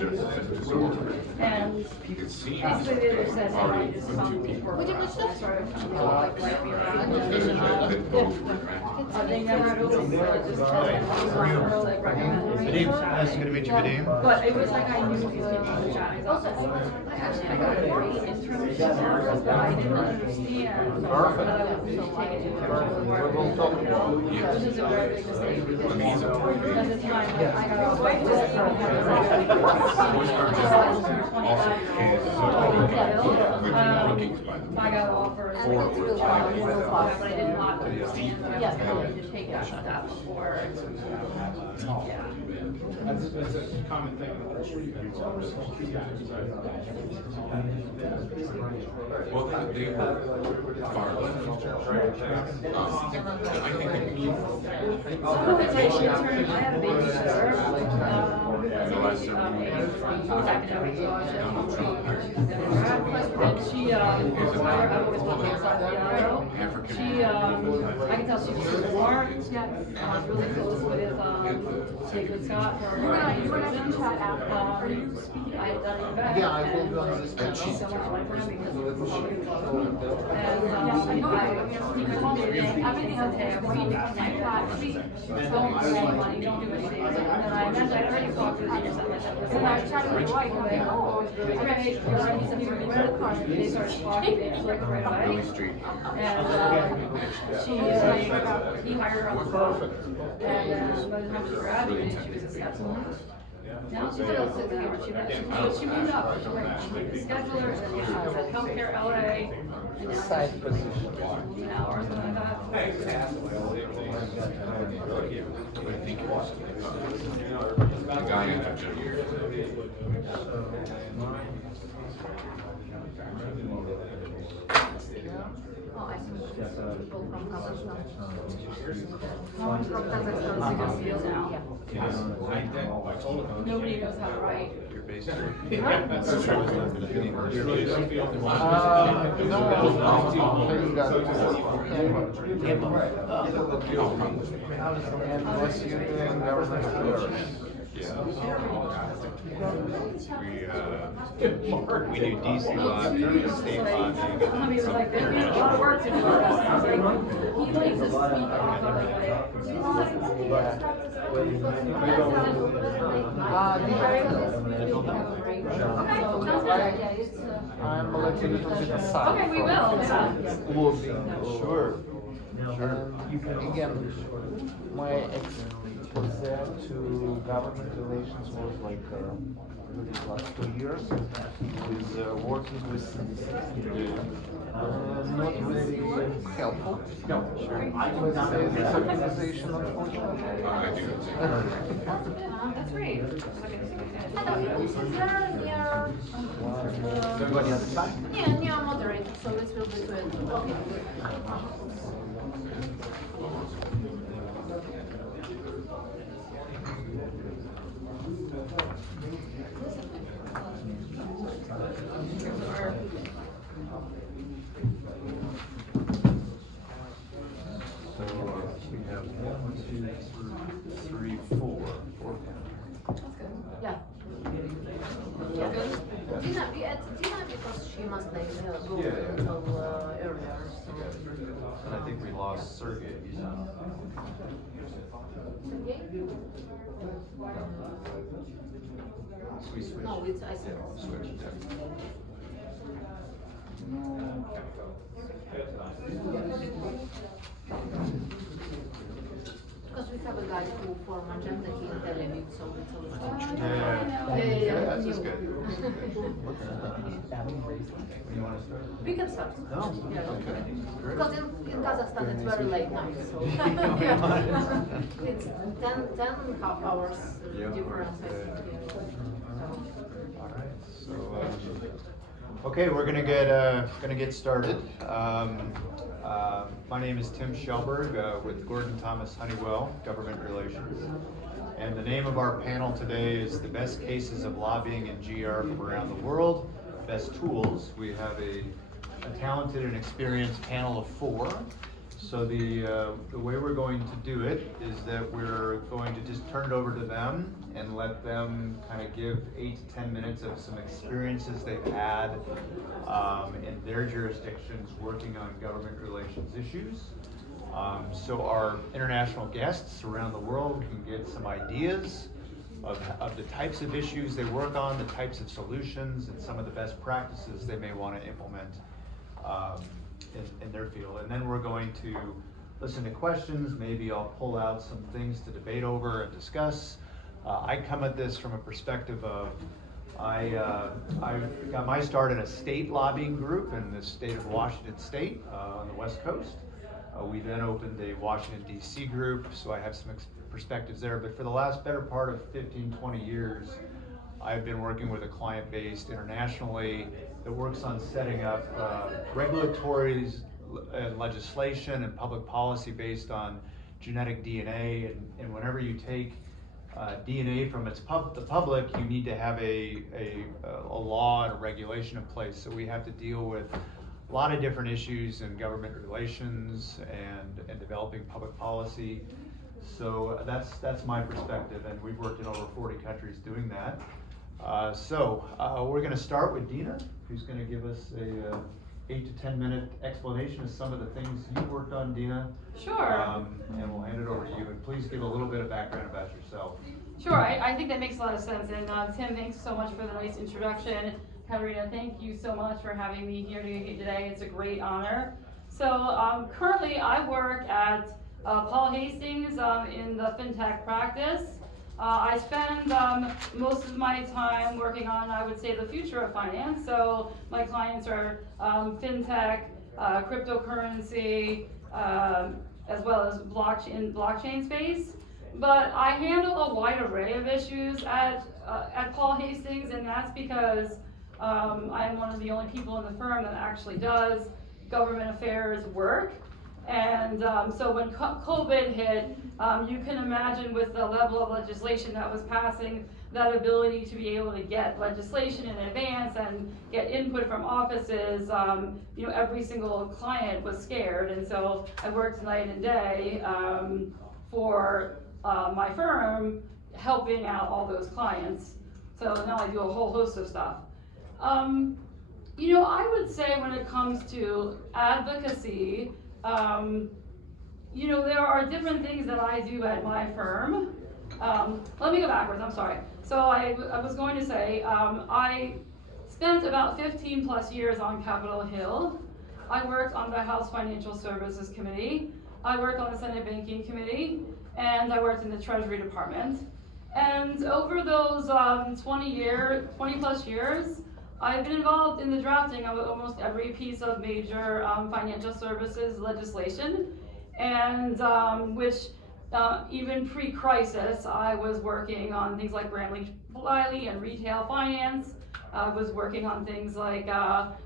And basically they just said, hey, you just come for sort of like write me around. They never had opened, so it just like recommended. Vadim, nice to meet you, Vadim. But it was like I knew these people in the chat. I got a great interim teacher, but I didn't understand that I would be taken into which is a very big mistake because at the time I got off my I got offered but I did not understand that I was going to take that step or yeah. That's a common thing. Well, they were far left. I think I had a baby sister the last several years, academic scholarship and she I've always wanted to inside the aisle. She I can tell she was super smart. I was really close with Jacob Scott for a variety of reasons. I had done it back. Yeah, I will be on this I felt so much like him because he was the public school. And he called me today, everything okay, I'm reading my class, don't spend money, don't do anything. And then I mentioned, I already talked to the teacher, something like that. And I was chatting with my wife, and like, oh, it was really great. He said he was really good. They started talking, they just like right away. And he hired her on the phone. And by the time she graduated, she was a scheduler. Now she's a scheduler. She moved up. She went from the scheduler, and then she was at Healthcare LA. And now Side position. now or something like that. I think it was the guy in the Oh, I see people from Kazakhstan. From Kazakhstan, feel now. Nobody knows how to write. We do DC lobbying, state lobbying. He was like, there's a lot of work to do. I was like, he likes to speak off of I'm a little bit aside. Okay, we will. Lobbying, sure. Again, my expose to government relations was like the last 2 years with working with not very helpful. No, sure. Let's say this organization, unfortunately. That's great. Everybody understand? Yeah, new moderator, so this will be good. Okay. So we have 1, 2, 3, 4. That's good. Yeah. Yeah, good. Tina, because she must like go until earlier. And I think we lost Sergey. We switched. No, it's I see. Switched, yeah. Because we have a guy who for Magenta he in Tel Aviv, so it's a little. Yeah, that's just good. You want to start? We can start. No? Yeah. Okay. Great. Because in Kazakhstan it's very late night, so it's 10 hours difference. All right. So, okay, we're gonna get started. My name is Tim Shelberg with Gordon Thomas Honeywell, Government Relations. And the name of our panel today is the best cases of lobbying and GR from around the world, best tools. We have a talented and experienced panel of 4. So the way we're going to do it is that we're going to just turn it over to them and let them kind of give 8 to 10 minutes of some experiences they've had in their jurisdictions working on government relations issues. So our international guests around the world can get some ideas of the types of issues they work on, the types of solutions, and some of the best practices they may want to implement in their field. And then we're going to listen to questions. Maybe I'll pull out some things to debate over and discuss. I come at this from a perspective of I got my start in a state lobbying group in the state of Washington State on the West Coast. We then opened a Washington, D.C. group, so I have some perspectives there. But for the last better part of 15, 20 years, I've been working with a client base internationally that works on setting up regulatory and legislation and public policy based on genetic DNA. And whenever you take DNA from the public, you need to have a law and a regulation in place. So we have to deal with a lot of different issues in government relations and developing public policy. So that's my perspective, and we've worked in over 40 countries doing that. We're going to start with Dina, who's going to give us a 8 to 10 minute explanation of some of the things you've worked on, Dina. Sure. And we'll hand it over to you, and please give a little bit of background about yourself. Sure, I think that makes a lot of sense, and Tim, thanks so much for the nice introduction. Katerina, thank you so much for having me here today. It's a great honor. So currently I work at Paul Hastings in the FinTech practice. I spend most of my time working on, I would say, the future of finance. So my clients are FinTech, cryptocurrency, as well as blockchain space. But I handle a wide array of issues at Paul Hastings, and that's because I'm one of the only people in the firm that actually does government affairs work. And so when COVID hit, you can imagine with the level of legislation that was passing, that ability to be able to get legislation in advance and get input from offices, every single client was scared. And so I worked night and day for my firm, helping out all those clients. So now I do a whole host of stuff. I would say when it comes to advocacy, there are different things that I do at my firm. Let me go backwards, I'm sorry. So I was going to say, I spent about 15 plus years on Capitol Hill. I worked on the House Financial Services Committee. I worked on the Senate Banking Committee, and I worked in the Treasury Department. And over those 20 plus years, I've been involved in the drafting of almost every piece of major financial services legislation, and which even pre-crisis, I was working on things like Bramley-Wiley and retail finance. I was working on things like,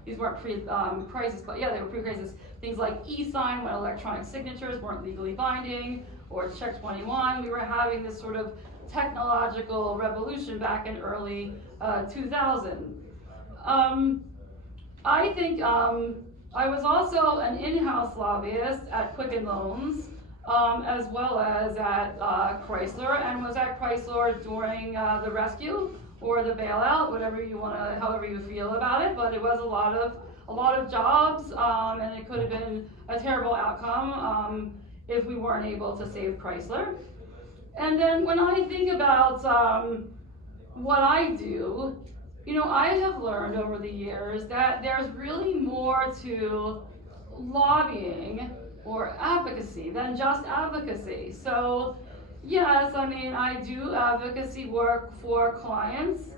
these weren't pre-crisis, but yeah, they were pre-crisis. Things like e-sign, when electronic signatures weren't legally binding, or Check 21. We were having this sort of technological revolution back in early 2000. I think I was also an in-house lobbyist at Quicken Loans, as well as at Chrysler, and was at Chrysler during the rescue or the bailout, whatever you want to, however you feel about it. But it was a lot of jobs, and it could have been a terrible outcome if we weren't able to save Chrysler. And then when I think about what I do, I have learned over the years that there's really more to lobbying or advocacy than just advocacy. So yes, I do advocacy work for clients,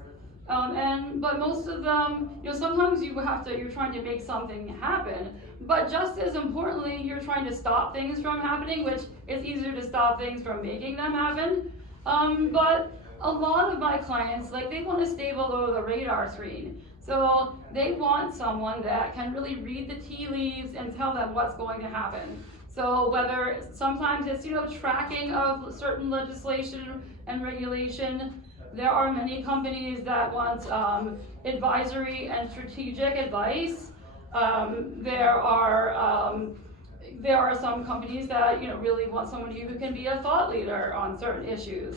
but most of them, sometimes you're trying to make something happen, but just as importantly, you're trying to stop things from happening, which is easier to stop things from making them happen. But a lot of my clients, they want to stay below the radar screen. So they want someone that can really read the tea leaves and tell them what's going to happen. So whether sometimes it's, tracking of certain legislation and regulation. There are many companies that want advisory and strategic advice. There are there are some companies that, really want someone who can be a thought leader on certain issues.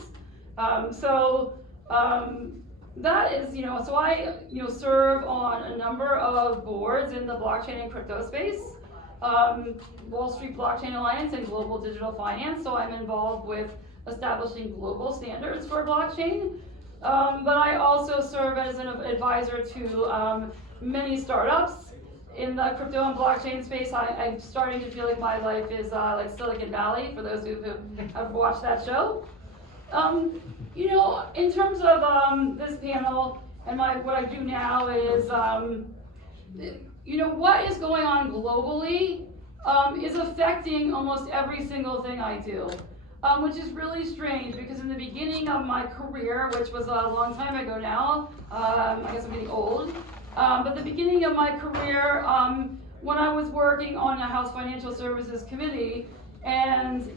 That is, so I, serve on a number of boards in the blockchain and crypto space, Wall Street Blockchain Alliance and Global Digital Finance. So I'm involved with establishing global standards for blockchain. But I also serve as an advisor to many startups in the crypto and blockchain space. I'm starting to feel like my life is like Silicon Valley, for those who have watched that show. In terms of this panel and what I do now is, what is going on globally is affecting almost every single thing I do, which is really strange because in the beginning of my career, which was a long time ago now, I guess I'm getting old, but the beginning of my career, when I was working on a House Financial Services Committee, and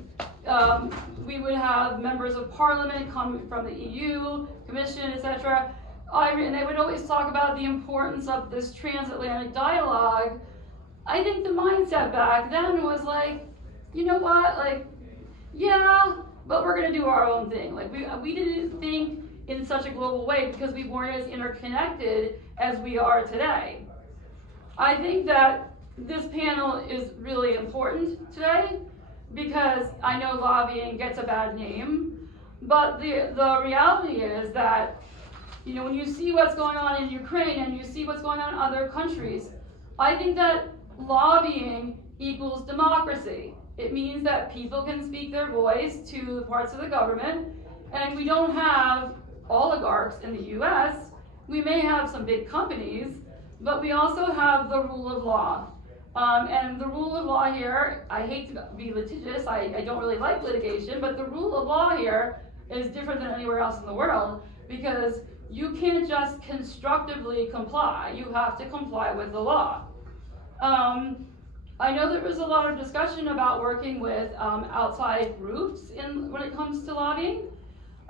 we would have members of Parliament come from the EU, Commission, etc. And they would always talk about the importance of this transatlantic dialogue. I think the mindset back then was like, you know what, like, yeah, but we're gonna do our own thing. Like we didn't think in such a global way because we weren't as interconnected as we are today. I think that this panel is really important today because I know lobbying gets a bad name, but the reality is that, when you see what's going on in Ukraine and you see what's going on in other countries, I think that lobbying equals democracy. It means that people can speak their voice to the parts of the government, and we don't have oligarchs in the US. We may have some big companies, but we also have the rule of law. And the rule of law here, I hate to be litigious, I don't really like litigation, but the rule of law here is different than anywhere else in the world because you can't just constructively comply, you have to comply with the law. I know there was a lot of discussion about working with outside groups when it comes to lobbying.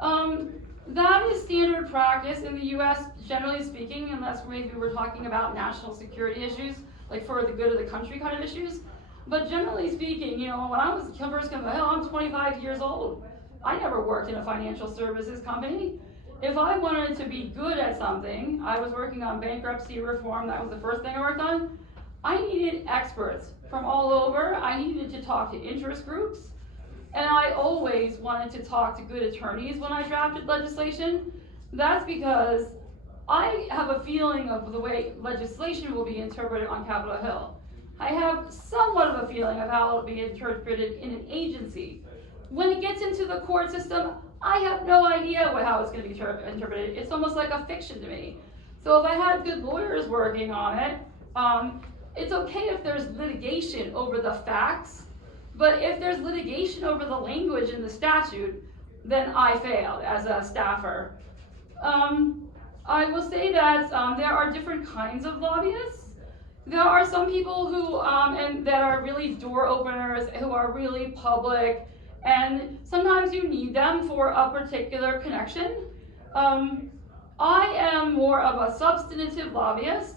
That is standard practice in the US, generally speaking, unless maybe we're talking about national security issues, like for the good of the country kind of issues. But generally speaking, when I was first coming to hell, I'm 25 years old. I never worked in a financial services company. If I wanted to be good at something, I was working on bankruptcy reform, that was the first thing I worked on. I needed experts from all over. I needed to talk to interest groups. And I always wanted to talk to good attorneys when I drafted legislation. That's because I have a feeling of the way legislation will be interpreted on Capitol Hill. I have somewhat of a feeling of how it will be interpreted in an agency. When it gets into the court system, I have no idea how it's going to be interpreted. It's almost like a fiction to me. So if I had good lawyers working on it, it's okay if there's litigation over the facts, but if there's litigation over the language in the statute, then I failed as a staffer. I will say that there are different kinds of lobbyists. There are some people who, and that are really door openers, who are really public, and sometimes you need them for a particular connection. I am more of a substantive lobbyist.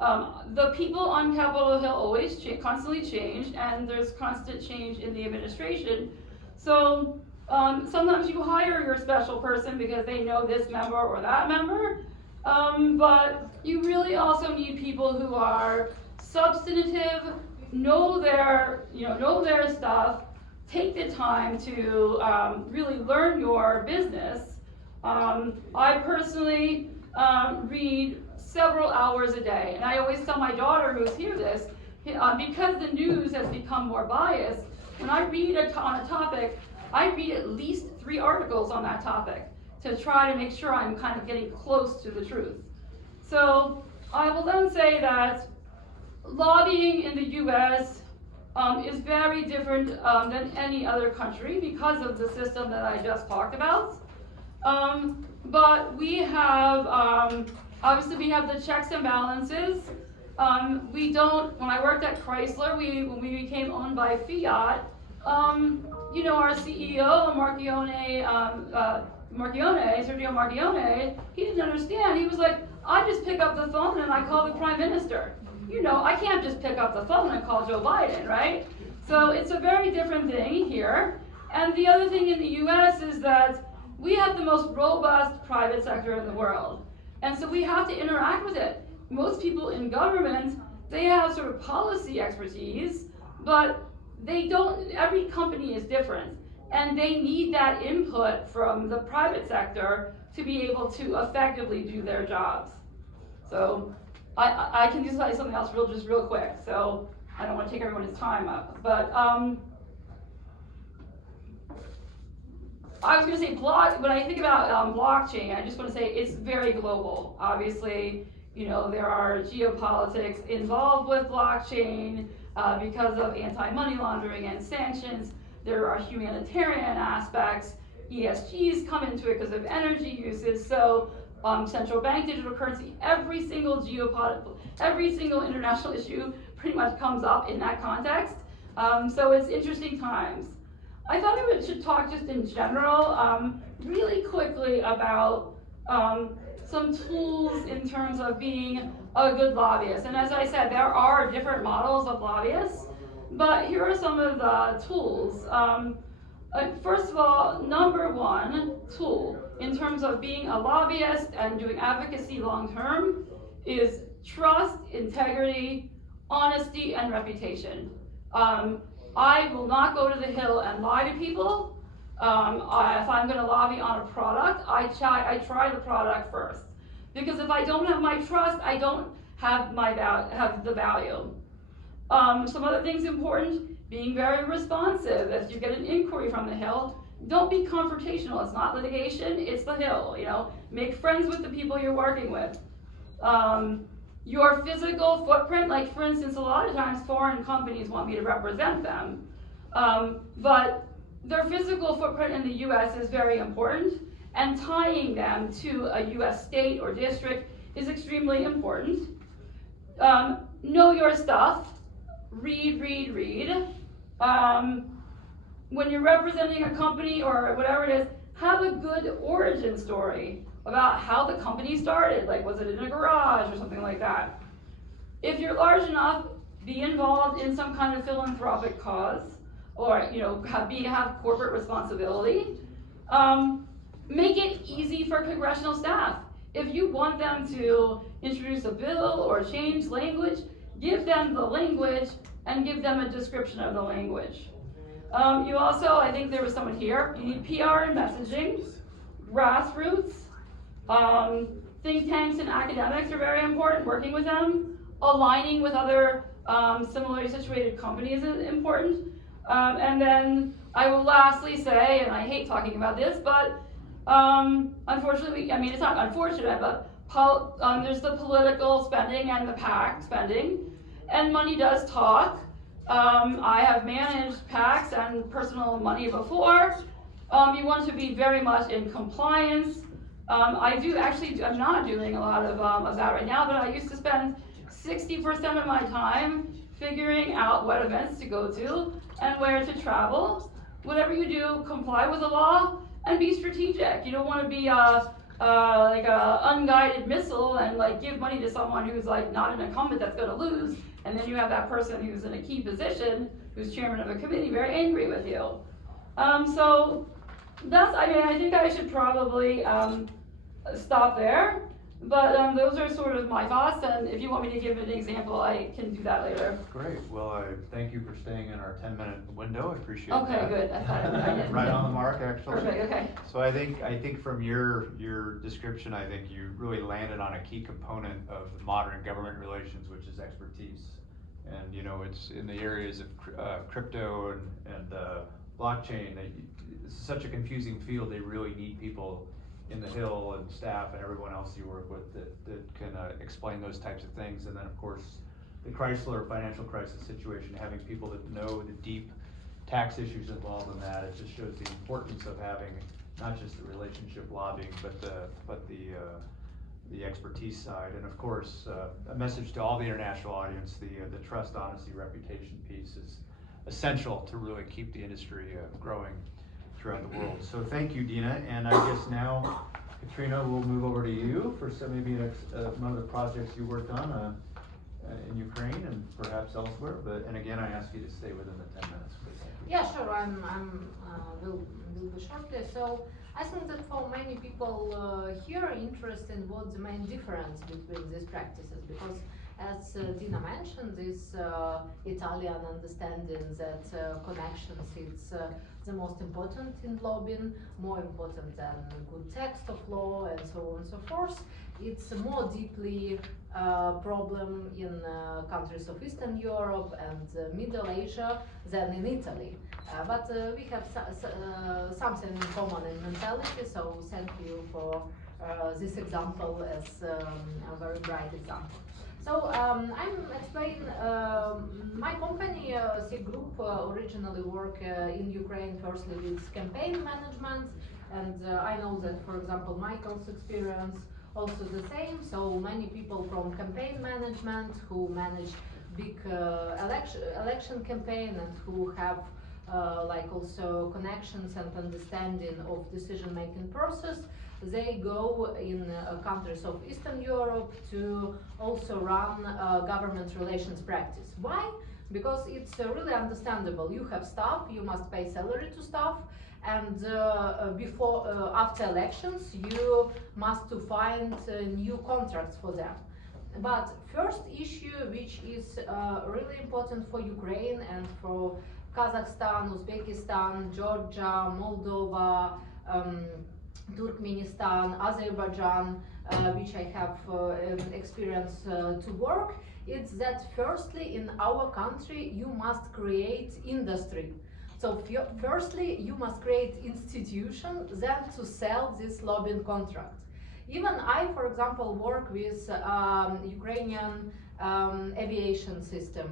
The people on Capitol Hill always constantly change, and there's constant change in the administration. So sometimes you hire your special person because they know this member or that member, but you really also need people who are substantive, know their stuff, take the time to really learn your business. I personally read several hours a day, and I always tell my daughter who's hear this, because the news has become more biased, when I read on a topic, I read at least 3 articles on that topic to try to make sure I'm kind of getting close to the truth. So I will then say that lobbying in the US is very different than any other country because of the system that I just talked about. But we have, obviously we have the checks and balances. When I worked at Chrysler, when we became owned by Fiat, our CEO, Sergio Marchionne, he didn't understand. He was like, I just pick up the phone and I call the Prime Minister. I can't just pick up the phone and call Joe Biden, right? So it's a very different thing here. And the other thing in the US is that we have the most robust private sector in the world. And so we have to interact with it. Most people in government, they have sort of policy expertise, but they don't, every company is different. And they need that input from the private sector to be able to effectively do their jobs. So I can just tell you something else real quick. So I don't want to take everyone's time up, but I was going to say when I think about blockchain, I just want to say it's very global. Obviously, you know, there are geopolitics involved with blockchain because of anti-money laundering and sanctions. There are humanitarian aspects. ESGs come into it because of energy uses. So central bank digital currency, every single international issue pretty much comes up in that context. So it's interesting times. I thought I should talk just in general, really quickly about some tools in terms of being a good lobbyist. And as I said, there are different models of lobbyists, but here are some of the tools. First of all, number one tool in terms of being a lobbyist and doing advocacy long term is trust, integrity, honesty, and reputation. I will not go to the Hill and lie to people. If I'm going to lobby on a product, I try the product first. Because if I don't have my trust, I don't have the value. Some other things important, being very responsive. If you get an inquiry from the Hill, don't be confrontational. It's not litigation, it's the Hill. You know, make friends with the people you're working with. Your physical footprint, like for instance, a lot of times foreign companies want me to represent them, but their physical footprint in the US is very important, and tying them to a US state or district is extremely important. Know your stuff, read. When you're representing a company or whatever it is, have a good origin story about how the company started, like was it in a garage or something like that. If you're large enough, be involved in some kind of philanthropic cause, or you know, have corporate responsibility. Make it easy for congressional staff. If you want them to introduce a bill or change language, give them the language and give them a description of the language. You also, I think there was someone here, you need PR and messaging, grassroots, think tanks and academics are very important, working with them, aligning with other similarly situated companies is important. And then I will lastly say, and I hate talking about this, but unfortunately, I mean, it's not unfortunate, but there's the political spending and the PAC spending, and money does talk. I have managed PACs and personal money before. You want to be very much in compliance. I'm not doing a lot of that right now, but I used to spend 60% of my time figuring out what events to go to and where to travel. Whatever you do, comply with the law and be strategic. You don't want to be like a unguided missile and like give money to someone who's like not an incumbent that's going to lose, and then you have that person who's in a key position, who's chairman of a committee, very angry with you. So that's, I mean, I think I should probably stop there. But those are sort of my thoughts, and if you want me to give an example, I can do that later. Great. Well, I thank you for staying in our 10-minute window. I appreciate that. Okay, good. I thought I did. Right on the mark, actually. Perfect. Okay. So I think from your description, I think you really landed on a key component of modern government relations, which is expertise. And you know, it's in the areas of crypto and blockchain. It's such a confusing field. They really need people in the Hill and staff and everyone else you work with that can explain those types of things. And then of course, the Chrysler financial crisis situation, having people that know the deep tax issues involved in that, it just shows the importance of having not just the relationship lobbying, but the expertise side. And of course, a message to all the international audience, the trust, honesty, reputation piece is essential to really keep the industry growing throughout the world. So thank you, Dina, and I guess now, Katrina, we'll move over to you for some maybe one of the projects you worked on. in Ukraine and perhaps elsewhere, but, and again, I ask you to stay within the 10 minutes, please. Thank you. Yeah, sure. Will be shortly. So I think that for many people here are interested in what's the main difference between these practices, because as Dina mentioned, this Italian understanding that connections is the most important in lobbying, more important than good text of law and so on and so forth. It's more deeply problem in countries of Eastern Europe and Middle Asia than in Italy. But we have something in common in mentality, so thank you for this example as a very bright example. So I'm explaining my company, C Group, originally work in Ukraine firstly with campaign management, and I know that, for example, Michael's experience also the same. So many people from campaign management who manage big election campaign and who have like also connections and understanding of decision-making process, they go in countries of Eastern Europe to also run government relations practice. Why? Because it's really understandable. You have staff, you must pay salary to staff, and after elections, you must to find new contracts for them. But first issue, which is really important for Ukraine and for Kazakhstan, Uzbekistan, Georgia, Moldova, Turkmenistan, Azerbaijan, which I have experience to work, it's that firstly in our country you must create industry. So firstly you must create institution, then to sell this lobbying contract. Even I, for example, work with Ukrainian aviation system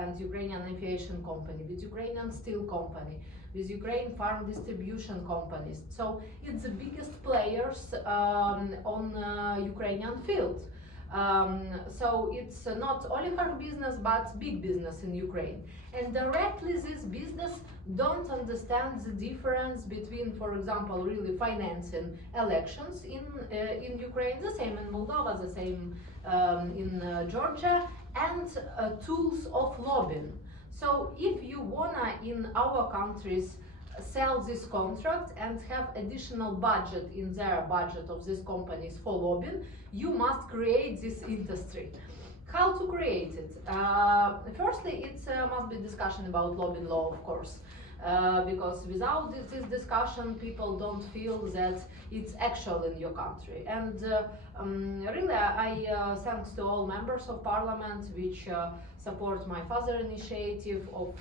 and Ukrainian aviation company, with Ukrainian steel company, with Ukraine farm distribution companies. So it's the biggest players on Ukrainian field. So it's not oligarch business, but big business in Ukraine. And directly this business don't understand the difference between, for example, really financing elections in Ukraine, the same in Moldova, the same in Georgia, and tools of lobbying. So if you wanna in our countries sell this contract and have additional budget in their budget of these companies for lobbying, you must create this industry. How to create it? Firstly, it must be discussion about lobbying law, of course. Because without this discussion, people don't feel that it's actual in your country. And really, I thanks to all members of parliament which support my father initiative of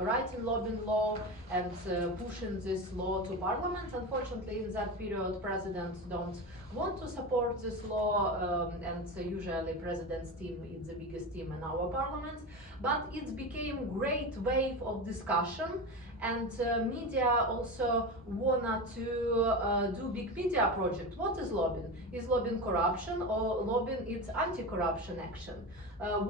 writing lobbying law and pushing this law to parliament. Unfortunately, in that period, presidents don't want to support this law, and usually president's team is the biggest team in our parliament. But it became great wave of discussion, and media also wanna to do big media project. What is lobbying? Is lobbying corruption, or lobbying it's anti-corruption action?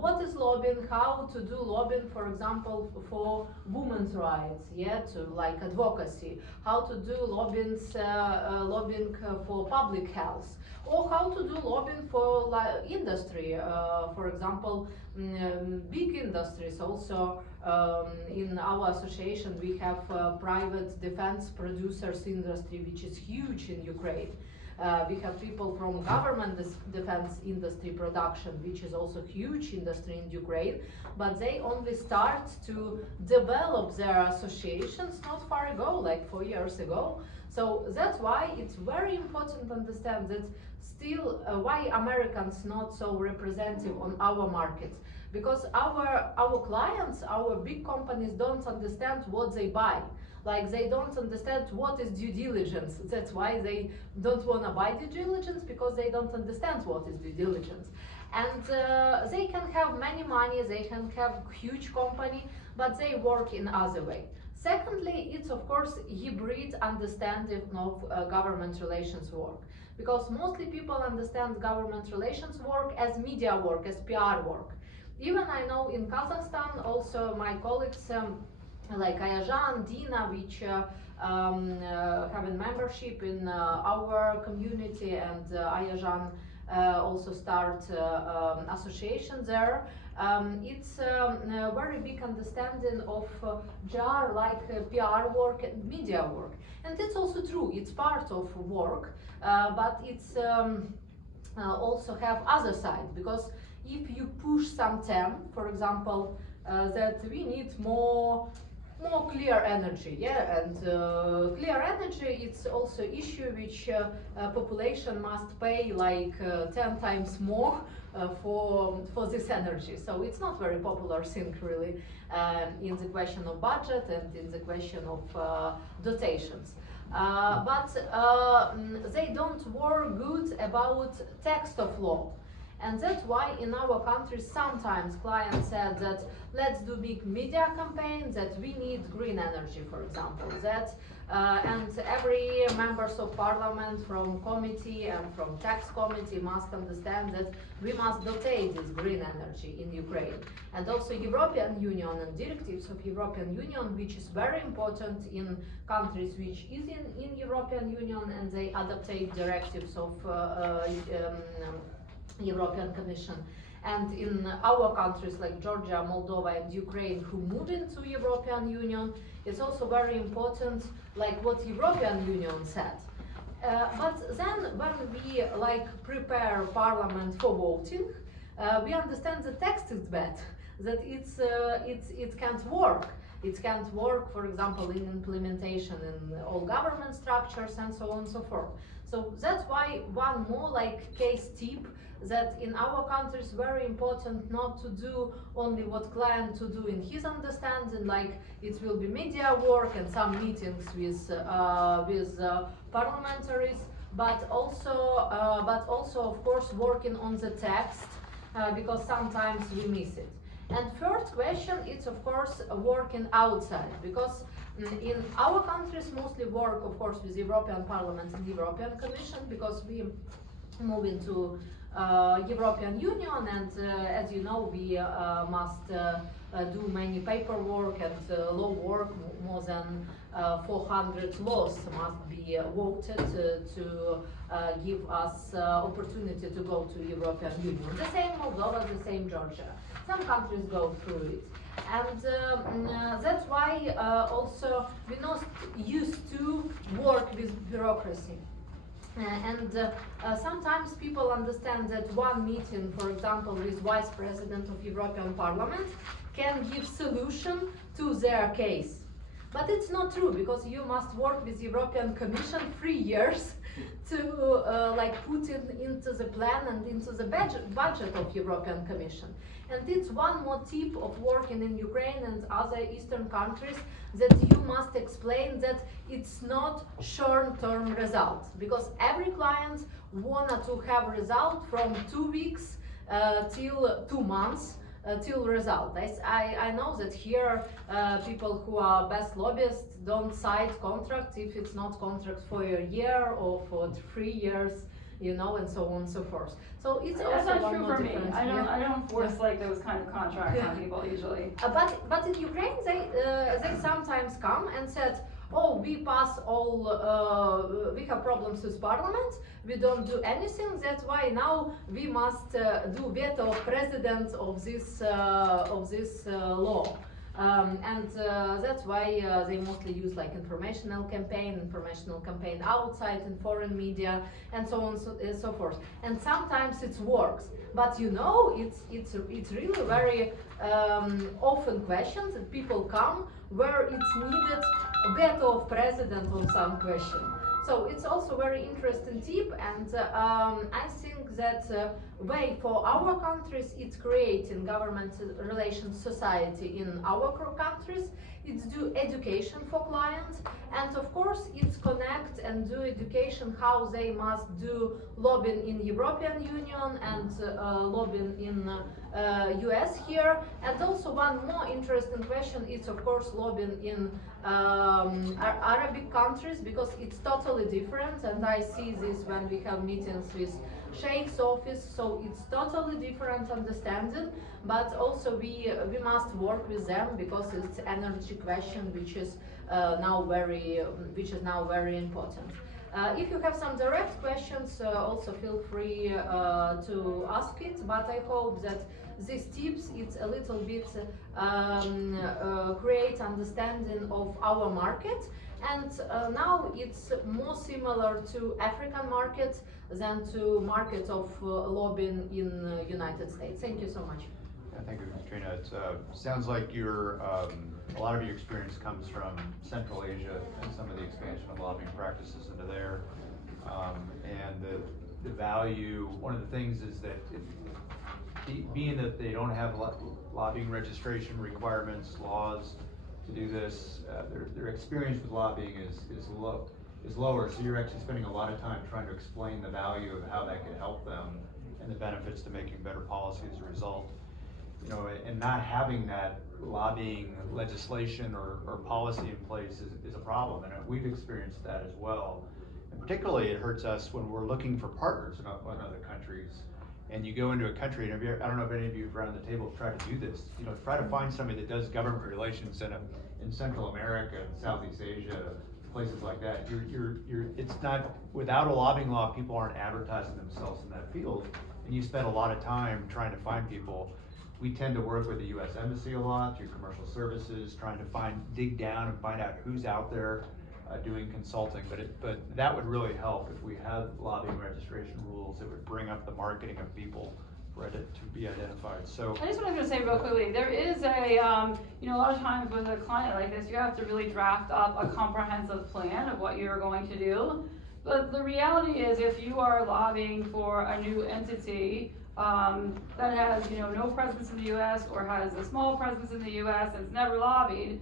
What is lobbying? How to do lobbying, for example, for women's rights, yeah, to like advocacy? How to do lobbying for public health? Or how to do lobbying for industry, for example, big industries. Also in our association we have private defense producers industry, which is huge in Ukraine. We have people from government defense industry production, which is also huge industry in Ukraine, but they only start to develop their associations not far ago, like 4 years ago. So that's why it's very important to understand that still why Americans not so representative on our markets, because our clients, our big companies don't understand what they buy. Like they don't understand what is due diligence. That's why they don't want to buy due diligence, because they don't understand what is due diligence. And they can have many money, they can have huge company, but they work in other way. Secondly, it's of course hybrid understanding of government relations work, because mostly people understand government relations work as media work, as PR work. Even I know in Kazakhstan also my colleagues like Ayajan, Dina, which have a membership in our community, and Ayajan also start association there. It's a very big understanding of GR like PR work and media work. And it's also true, it's part of work, but it's also have other side, because if you push some term, for example, that we need more clear energy, yeah, and clear energy, it's also issue which population must pay like 10 times more for this energy. So it's not very popular thing really in the question of budget and in the question of dotations. But they don't work good about text of law. And that's why in our country sometimes clients said that let's do big media campaigns, that we need green energy, for example, that and every members of parliament from committee and from tax committee must understand that we must dotate this green energy in Ukraine. And also European Union and directives of European Union, which is very important in countries which is in European Union, and they adaptate directives of European Commission. And in our countries like Georgia, Moldova and Ukraine who move into European Union, it's also very important like what European Union said. But then when we like prepare parliament for voting, we understand the text is bad, that it can't work. It can't work, for example, in implementation in all government structures and so on and so forth. So that's why one more like case tip, that in our country is very important not to do only what client to do in his understanding, like it will be media work and some meetings with parliamentaries, but also of course working on the text, because sometimes we miss it. And third question, it's of course working outside, because in our countries mostly work of course with European Parliament and European Commission, because we move into European Union, and as you know, we must do many paperwork and law work. More than 400 laws must be voted to give us opportunity to go to European Union. The same Moldova, the same Georgia. Some countries go through it. And that's why also we're not used to work with bureaucracy. Sometimes people understand that one meeting, for example, with Vice President of European Parliament can give solution to their case. But it's not true, because you must work with European Commission 3 years to like put it into the plan and into the budget of European Commission. And it's one more tip of working in Ukraine and other Eastern countries, that you must explain that it's not short-term results, because every client wanted to have result from 2 weeks till 2 months till result. I know that here people who are best lobbyists don't sign contract if it's not contract for a year or for 3 years, you know, and so on and so forth. So it's That's also not one true more for me. difference. I don't force like those kind of contracts on people usually. But in Ukraine they sometimes come and said, oh, we pass all, we have problems with parliament, we don't do anything, that's why now we must do veto of president of this law. That's why they mostly use like informational campaign outside in foreign media and so on and so forth. And sometimes it works, but you know, it's really very often questions that people come where it's needed veto of president on some question. So it's also very interesting tip, and I think that way for our countries, it's creating government relations society in our countries. It's do education for clients, and of course it's connect and do education how they must do lobbying in European Union and lobbying in US here. And also one more interesting question is of course lobbying in Arabic countries, because it's totally different, and I see this when we have meetings with Sheikh's office, so it's totally different understanding, but also we must work with them, because it's energy question which is now very important. If you have some direct questions, also feel free to ask it, but I hope that these tips, it's a little bit create understanding of our market, and now it's more similar to African markets than to market of lobbying in United States. Thank you so much. Yeah, thank you, Katrina. It sounds like a lot of your experience comes from Central Asia and some of the expansion of lobbying practices into there. And the value, one of the things is that being that they don't have lobbying registration requirements, laws to do this, their experience with lobbying is lower. So you're actually spending a lot of time trying to explain the value of how that could help them and the benefits to making better policy as a result. You know, and not having that lobbying legislation or policy in place is a problem, and we've experienced that as well. And particularly it hurts us when we're looking for partners in other countries. And you go into a country, and I don't know if any of you around the table have tried to do this, you know, try to find somebody that does government relations in Central America and Southeast Asia, places like that. It's not, without a lobbying law, people aren't advertising themselves in that field, and you spend a lot of time trying to find people. We tend to work with the U.S. Embassy a lot through commercial services, trying to dig down and find out who's out there doing consulting. But that would really help if we had lobbying registration rules that would bring up the marketing of people for it to be identified. So I just wanted to say real quickly, there is a, you know, a lot of times with a client like this, you have to really draft up a comprehensive plan of what you're going to do. But the reality is, if you are lobbying for a new entity that has, you know, no presence in the U.S. or has a small presence in the U.S. and it's never lobbied,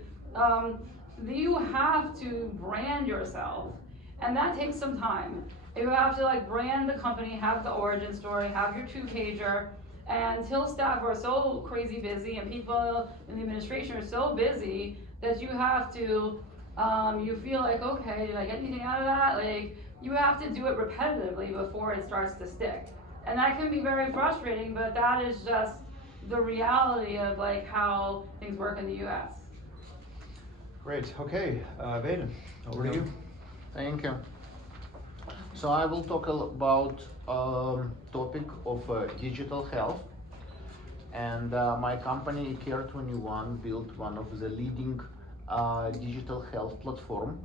you have to brand yourself, and that takes some time. You have to like brand the company, have the origin story, have your 2-pager, and until staff are so crazy busy and people in the administration are so busy that you have to, you feel like, okay, did I get anything out of that? Like, you have to do it repetitively before it starts to stick. And that can be very frustrating, but that is just the reality of like how things work in the US. great. Okay, Vaden, over to you. Thank you. So I will talk about topic of digital health, and my company Care21 built one of the leading digital health platform.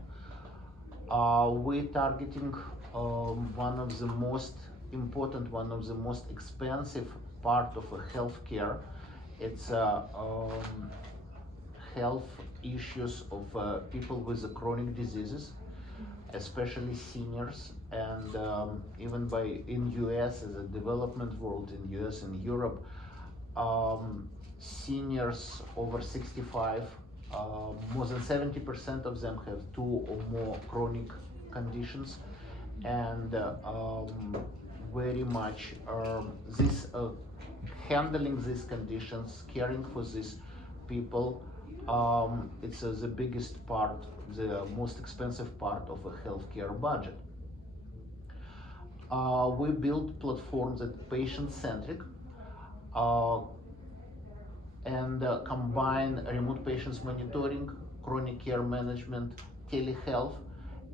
We're targeting one of the most important, one of the most expensive part of healthcare. It's health issues of people with chronic diseases, especially seniors, and even in US, as a development world, in US and Europe, seniors over 65, more than 70% of them have 2 or more chronic conditions, and very much handling these conditions, caring for these people, it's the biggest part, the most expensive part of a healthcare budget. We build platforms that are patient-centric and combine remote patients monitoring, chronic care management, telehealth,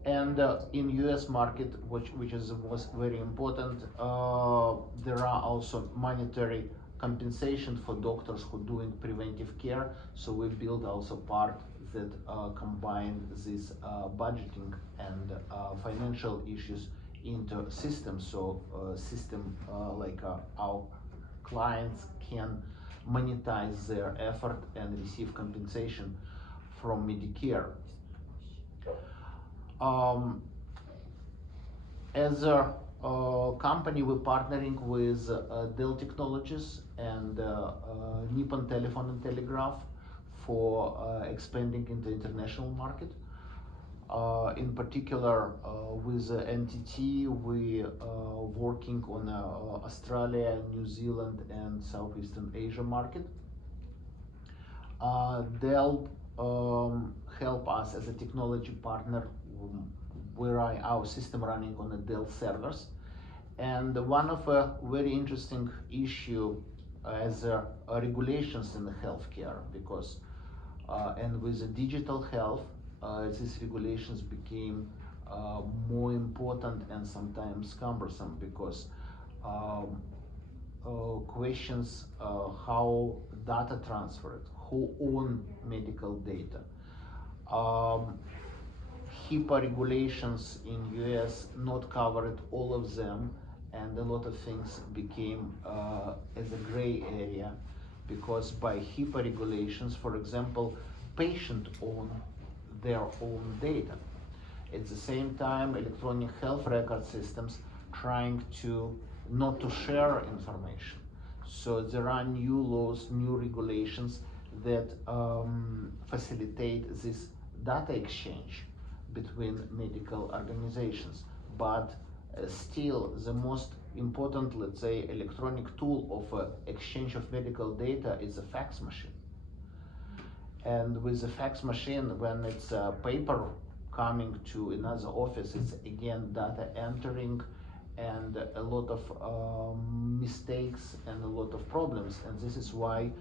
and in US market, which is was very important, there are also monetary compensation for doctors who are doing preventive care. So we build also part that combine this budgeting and financial issues into systems. So system like our clients can monetize their effort and receive compensation from Medicare. As a company, we're partnering with Dell Technologies and Nippon Telephone and Telegraph for expanding in the international market. In particular, with NTT, we working on Australia, New Zealand, and Southeastern Asia market. Dell help us as a technology partner, where our system running on the Dell servers. And one of a very interesting issue as regulations in the healthcare, because and with the digital health, these regulations became more important and sometimes cumbersome because um, questions how data transferred, who own medical data. Um, HIPAA regulations in US not covered all of them, and a lot of things became as a gray area because by HIPAA regulations, for example, patient own their own data. At the same time, electronic health record systems trying to not to share information. So there are new laws, new regulations that facilitate this data exchange between medical organizations. But still, the most important, let's say, electronic tool of exchange of medical data is a fax machine. And with the fax machine, when it's paper coming to another office, it's again data entering and a lot of mistakes and a lot of problems. And this is why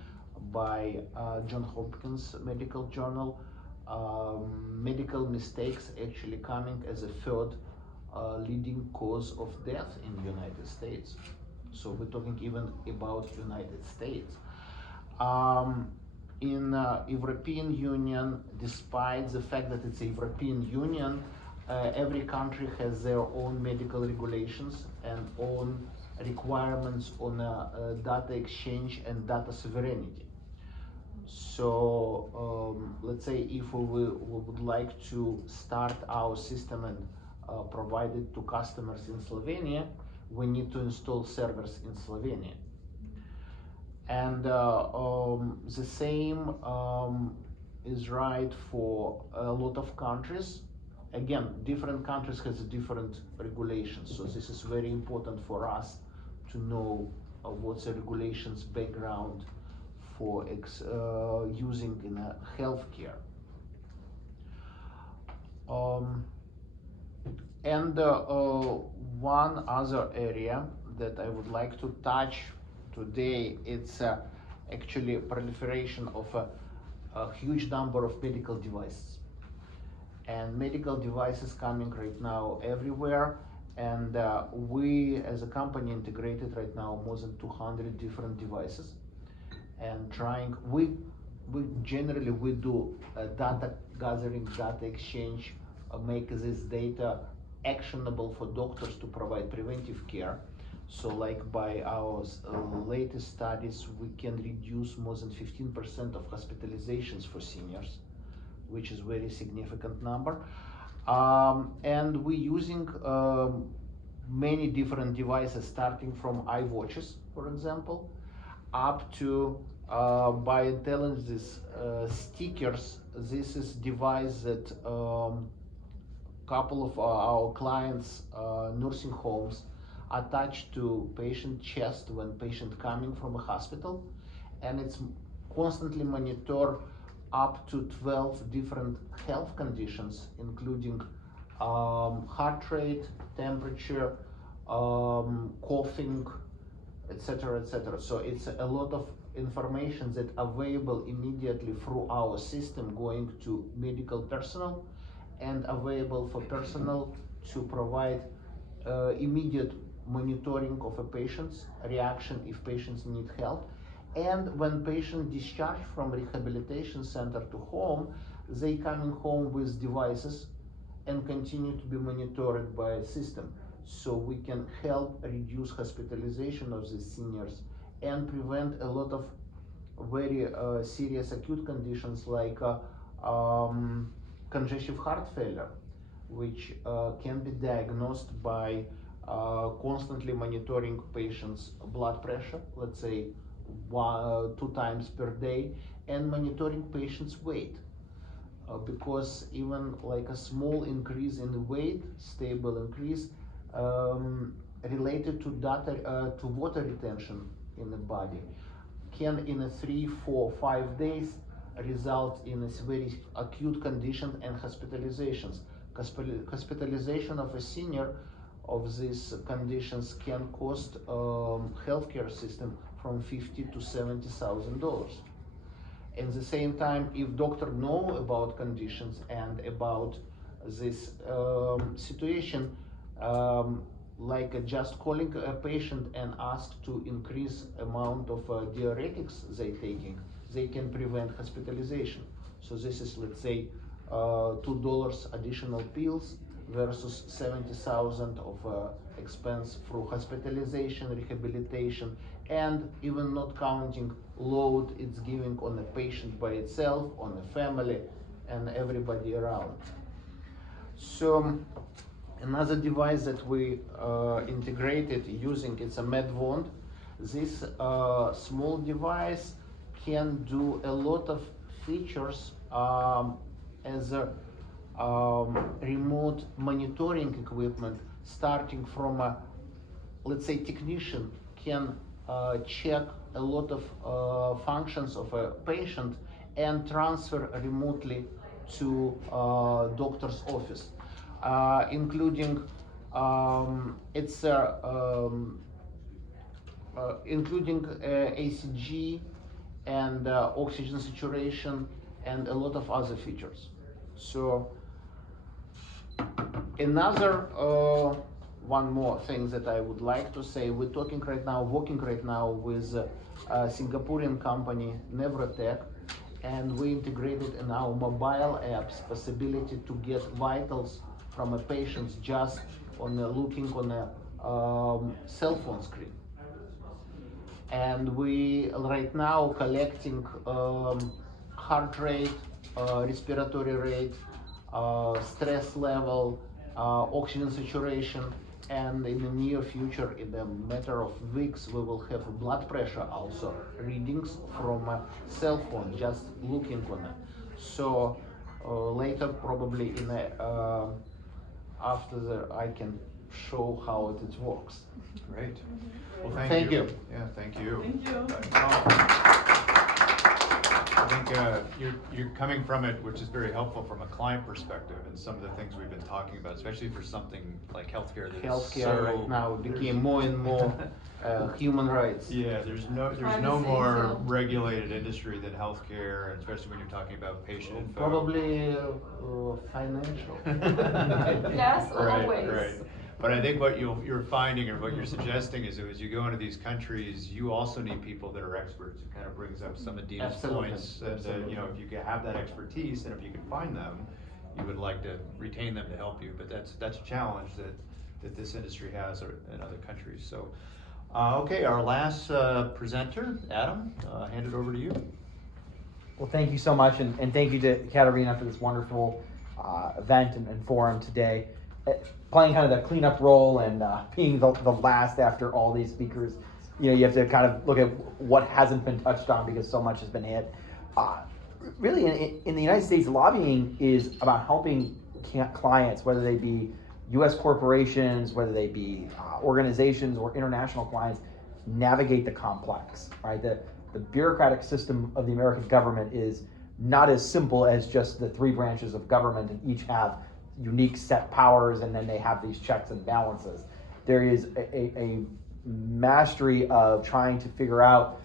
by John Hopkins Medical Journal, medical mistakes actually coming as a third leading cause of death in the United States. So we're talking even about United States. In European Union, despite the fact that it's a European Union, every country has their own medical regulations and own requirements on data exchange and data sovereignty. So let's say if we would like to start our system and provide it to customers in Slovenia, we need to install servers in Slovenia. And the same is right for a lot of countries. Again, different countries has different regulations, so this is very important for us to know what's the regulations background for using in healthcare. And one other area that I would like to touch today, it's actually proliferation of a huge number of medical devices. And medical devices coming right now everywhere. And we as a company integrated right now more than 200 different devices. And we generally we do data gathering, data exchange, make this data actionable for doctors to provide preventive care. So like by our latest studies, we can reduce more than 15% of hospitalizations for seniors, which is very significant number. And we're using many different devices, starting from iWatches, for example, up to biointelligence stickers. This is device that couple of our clients, nursing homes, attached to patient chest when patient coming from a hospital, and it's constantly monitor up to 12 different health conditions, including heart rate, temperature, coughing, etc., etc. So it's a lot of information that available immediately through our system going to medical personnel and available for personnel to provide immediate monitoring of a patient's reaction if patients need help. And when patient discharged from rehabilitation center to home, they coming home with devices and continue to be monitored by a system. So we can help reduce hospitalization of the seniors and prevent a lot of very serious acute conditions like congestive heart failure, which can be diagnosed by constantly monitoring patients' blood pressure, let's say 2 times per day, and monitoring patients' weight. Because even like a small increase in the weight, stable increase, related to data to water retention in the body, can in a 3, 4, 5 days result in a very acute condition and hospitalizations. Hospitalization of a senior of these conditions can cost healthcare system from $50,000 to $70,000. At the same time, if doctor know about conditions and about this situation, like just calling a patient and ask to increase amount of diuretics they taking, they can prevent hospitalization. So this is, let's say, $2 additional pills versus 70,000 of expense through hospitalization, rehabilitation, and even not counting load it's giving on the patient by itself, on the family, and everybody around. So another device that we integrated using, it's a MedWand. This small device can do a lot of features as a remote monitoring equipment, starting from a, let's say, technician can check a lot of functions of a patient and transfer remotely to doctor's office, including including ACG and oxygen saturation and a lot of other features. So another one more thing that I would like to say, we're working right now with a Singaporean company, Nevrotech, and we integrated in our mobile apps possibility to get vitals from a patient just on looking on a cell phone screen. And we right now collecting heart rate, respiratory rate, stress level, oxygen saturation, and in the near future, in a matter of weeks, we will have blood pressure also readings from a cell phone, just looking on it. So later, probably in a, I can show how it works. Great. Well, Thank you. Yeah, thank you. Thank you. I think you're coming from it, which is very helpful from a client perspective, and some of the things we've been talking about, especially for something like healthcare. That Healthcare is right now became more and more human rights. Yeah, there's no Privacy, more yeah. regulated industry than healthcare, and especially when you're talking about patient info. Probably financial. Yes, Right, always. right. But I think what you're finding or what you're suggesting is that as you go into these countries, you also need people that are experts. It kind of brings up some of Dina's Absolutely, points. And absolutely. if you can have that expertise and if you can find them, you would like to retain them to help you. But that's a challenge that this industry has in other countries. So, okay, our last presenter, Adam, hand it over to you. Well, thank you so much, and thank you to Katerina for this wonderful event and forum today. Playing kind of the cleanup role and being the last after all these speakers, you have to kind of look at what hasn't been touched on because so much has been hit. Really, in the United States, lobbying is about helping clients, whether they be U.S. corporations, whether they be organizations or international clients, navigate the complex, right? The bureaucratic system of the American government is not as simple as just the three branches of government and each have unique set powers and then they have these checks and balances. There is a mastery of trying to figure out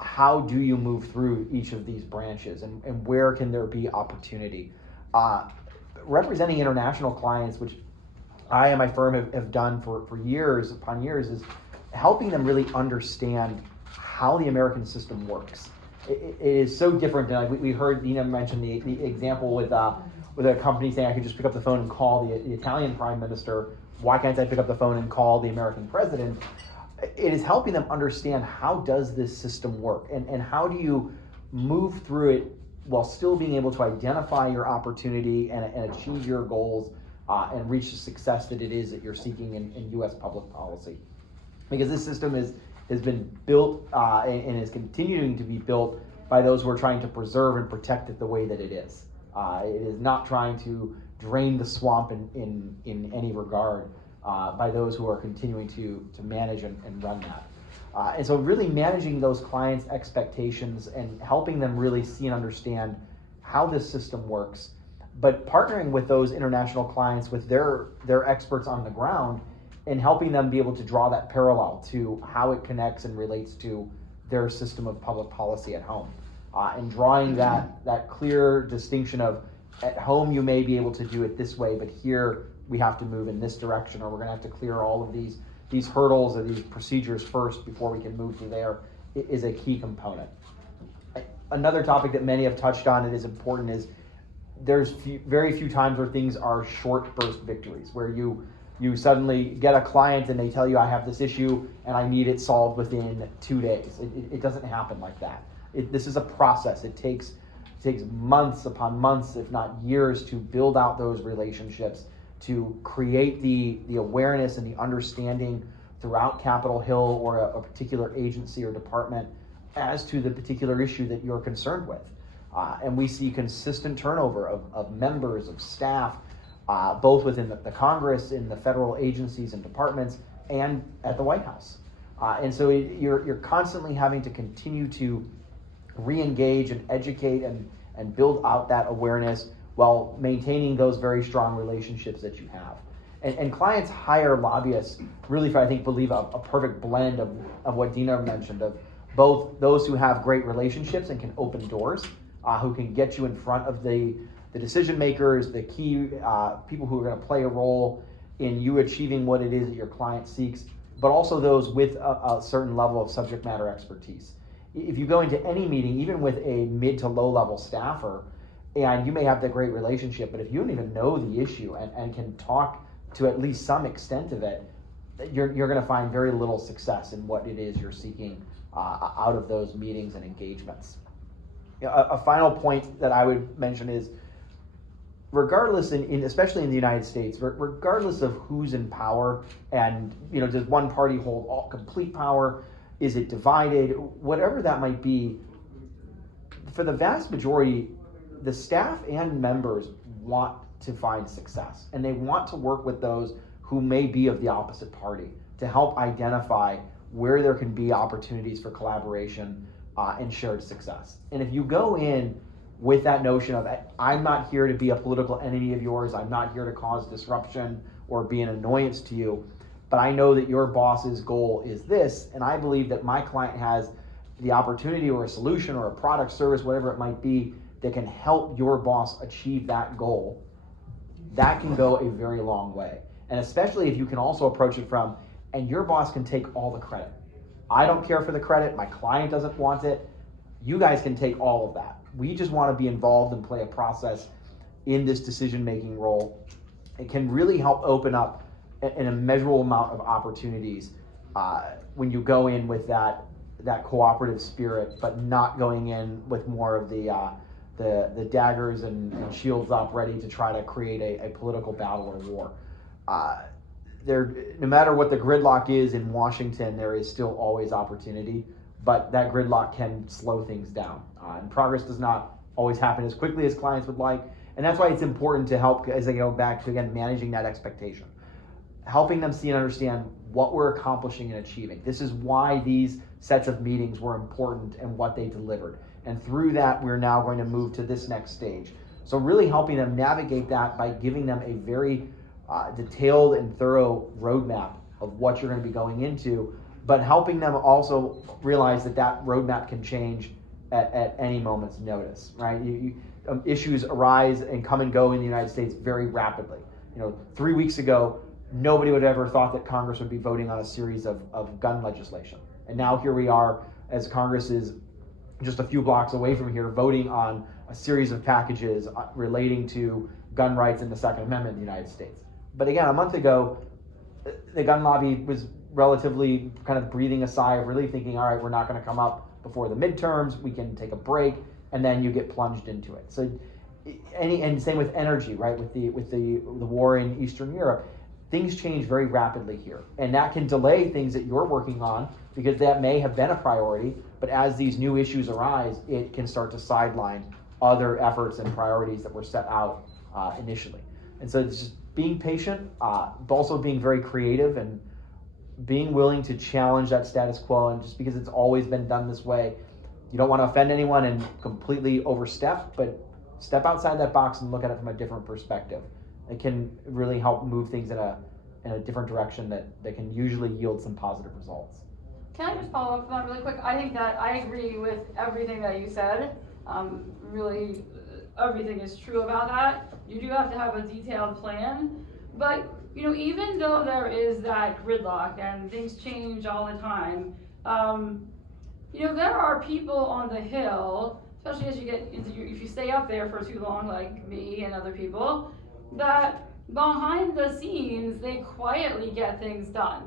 how do you move through each of these branches and where can there be opportunity. Representing international clients, which I and my firm have done for years upon years, is helping them really understand how the American system works. It is so different than we heard Dina mention the example with a company saying I could just pick up the phone and call the Italian prime minister. Why can't I pick up the phone and call the American president? It is helping them understand how does this system work and how do you move through it while still being able to identify your opportunity and achieve your goals and reach the success that it is that you're seeking in U.S. public policy. Because this system has been built and is continuing to be built by those who are trying to preserve and protect it the way that it is. It is not trying to drain the swamp in any regard by those who are continuing to manage and run that. And so really managing those clients' expectations and helping them really see and understand how this system works, but partnering with those international clients with their experts on the ground and helping them be able to draw that parallel to how it connects and relates to their system of public policy at home. And drawing that clear distinction of at home you may be able to do it this way, but here we have to move in this direction, or we're gonna have to clear all of these hurdles or these procedures first before we can move to there, is a key component. Another topic that many have touched on and is important is there's very few times where things are short burst victories, where you suddenly get a client and they tell you, I have this issue and I need it solved within 2 days. It doesn't happen like that. This is a process. It takes months upon months, if not years, to build out those relationships, to create the awareness and the understanding throughout Capitol Hill or a particular agency or department as to the particular issue that you're concerned with. And we see consistent turnover of members, of staff, both within the Congress, in the federal agencies and departments, and at the White House. And so you're constantly having to continue to re-engage and educate and build out that awareness while maintaining those very strong relationships that you have. And clients hire lobbyists really for, I think, believe a perfect blend of what Dina mentioned, of both those who have great relationships and can open doors, who can get you in front of the decision makers, the key people who are going to play a role in you achieving what it is that your client seeks, but also those with a certain level of subject matter expertise. If you go into any meeting, even with a mid to low level staffer, and you may have that great relationship, but if you don't even know the issue and can talk to at least some extent of it, you're going to find very little success in what it is you're seeking out of those meetings and engagements. A final point that I would mention is, regardless, especially in the United States, regardless of who's in power, and does one party hold all complete power? Is it divided? Whatever that might be, for the vast majority, the staff and members want to find success, and they want to work with those who may be of the opposite party to help identify where there can be opportunities for collaboration and shared success. And if you go in with that notion of, I'm not here to be a political enemy of yours, I'm not here to cause disruption or be an annoyance to you, but I know that your boss's goal is this, and I believe that my client has the opportunity or a solution or a product, service, whatever it might be, that can help your boss achieve that goal, that can go a very long way. And especially if you can also approach it from, and your boss can take all the credit. I don't care for the credit, my client doesn't want it, you guys can take all of that. We just want to be involved and play a process in this decision-making role. It can really help open up an immeasurable amount of opportunities when you go in with that cooperative spirit, but not going in with more of the daggers and shields up, ready to try to create a political battle or war. No matter what the gridlock is in Washington, there is still always opportunity, but that gridlock can slow things down. And progress does not always happen as quickly as clients would like, and that's why it's important to help, as I go back to, again, managing that expectation. Helping them see and understand what we're accomplishing and achieving. This is why these sets of meetings were important and what they delivered. And through that, we're now going to move to this next stage. So really helping them navigate that by giving them a very detailed and thorough roadmap of what you're going to be going into, but helping them also realize that roadmap can change at any moment's notice, right? Issues arise and come and go in the United States very rapidly. 3 weeks ago, nobody would have ever thought that Congress would be voting on a series of gun legislation. And now here we are, as Congress is just a few blocks away from here, voting on a series of packages relating to gun rights and the Second Amendment in the United States. But again, a month ago, the gun lobby was relatively kind of breathing a sigh of relief, thinking, all right, we're not going to come up before the midterms, we can take a break, and then you get plunged into it. So, and same with energy, right? With the war in Eastern Europe, things change very rapidly here, and that can delay things that you're working on because that may have been a priority, but as these new issues arise, it can start to sideline other efforts and priorities that were set out initially. And so it's just being patient, but also being very creative and being willing to challenge that status quo. And just because it's always been done this way, you don't want to offend anyone and completely overstep, but step outside that box and look at it from a different perspective. It can really help move things in a different direction that can usually yield some positive results. Can I just follow up on that really quick? I think that I agree with everything that you said. Really everything is true about that. You do have to have a detailed plan. But, you know, even though there is that gridlock and things change all the time, you know, there are people on the Hill, especially as you get into, if you stay up there for too long, like me and other people, that behind the scenes, they quietly get things done.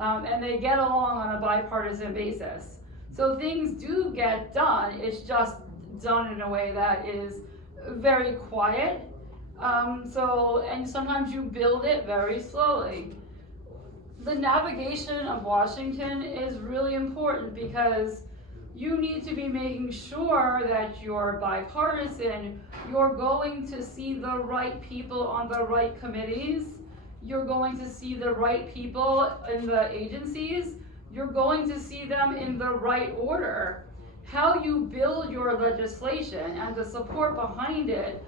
And they get along on a bipartisan basis. So things do get done, it's just done in a way that is very quiet. And sometimes you build it very slowly. The navigation of Washington is really important because you need to be making sure that you're bipartisan, you're going to see the right people on the right committees, you're going to see the right people in the agencies, you're going to see them in the right order. How you build your legislation and the support behind it.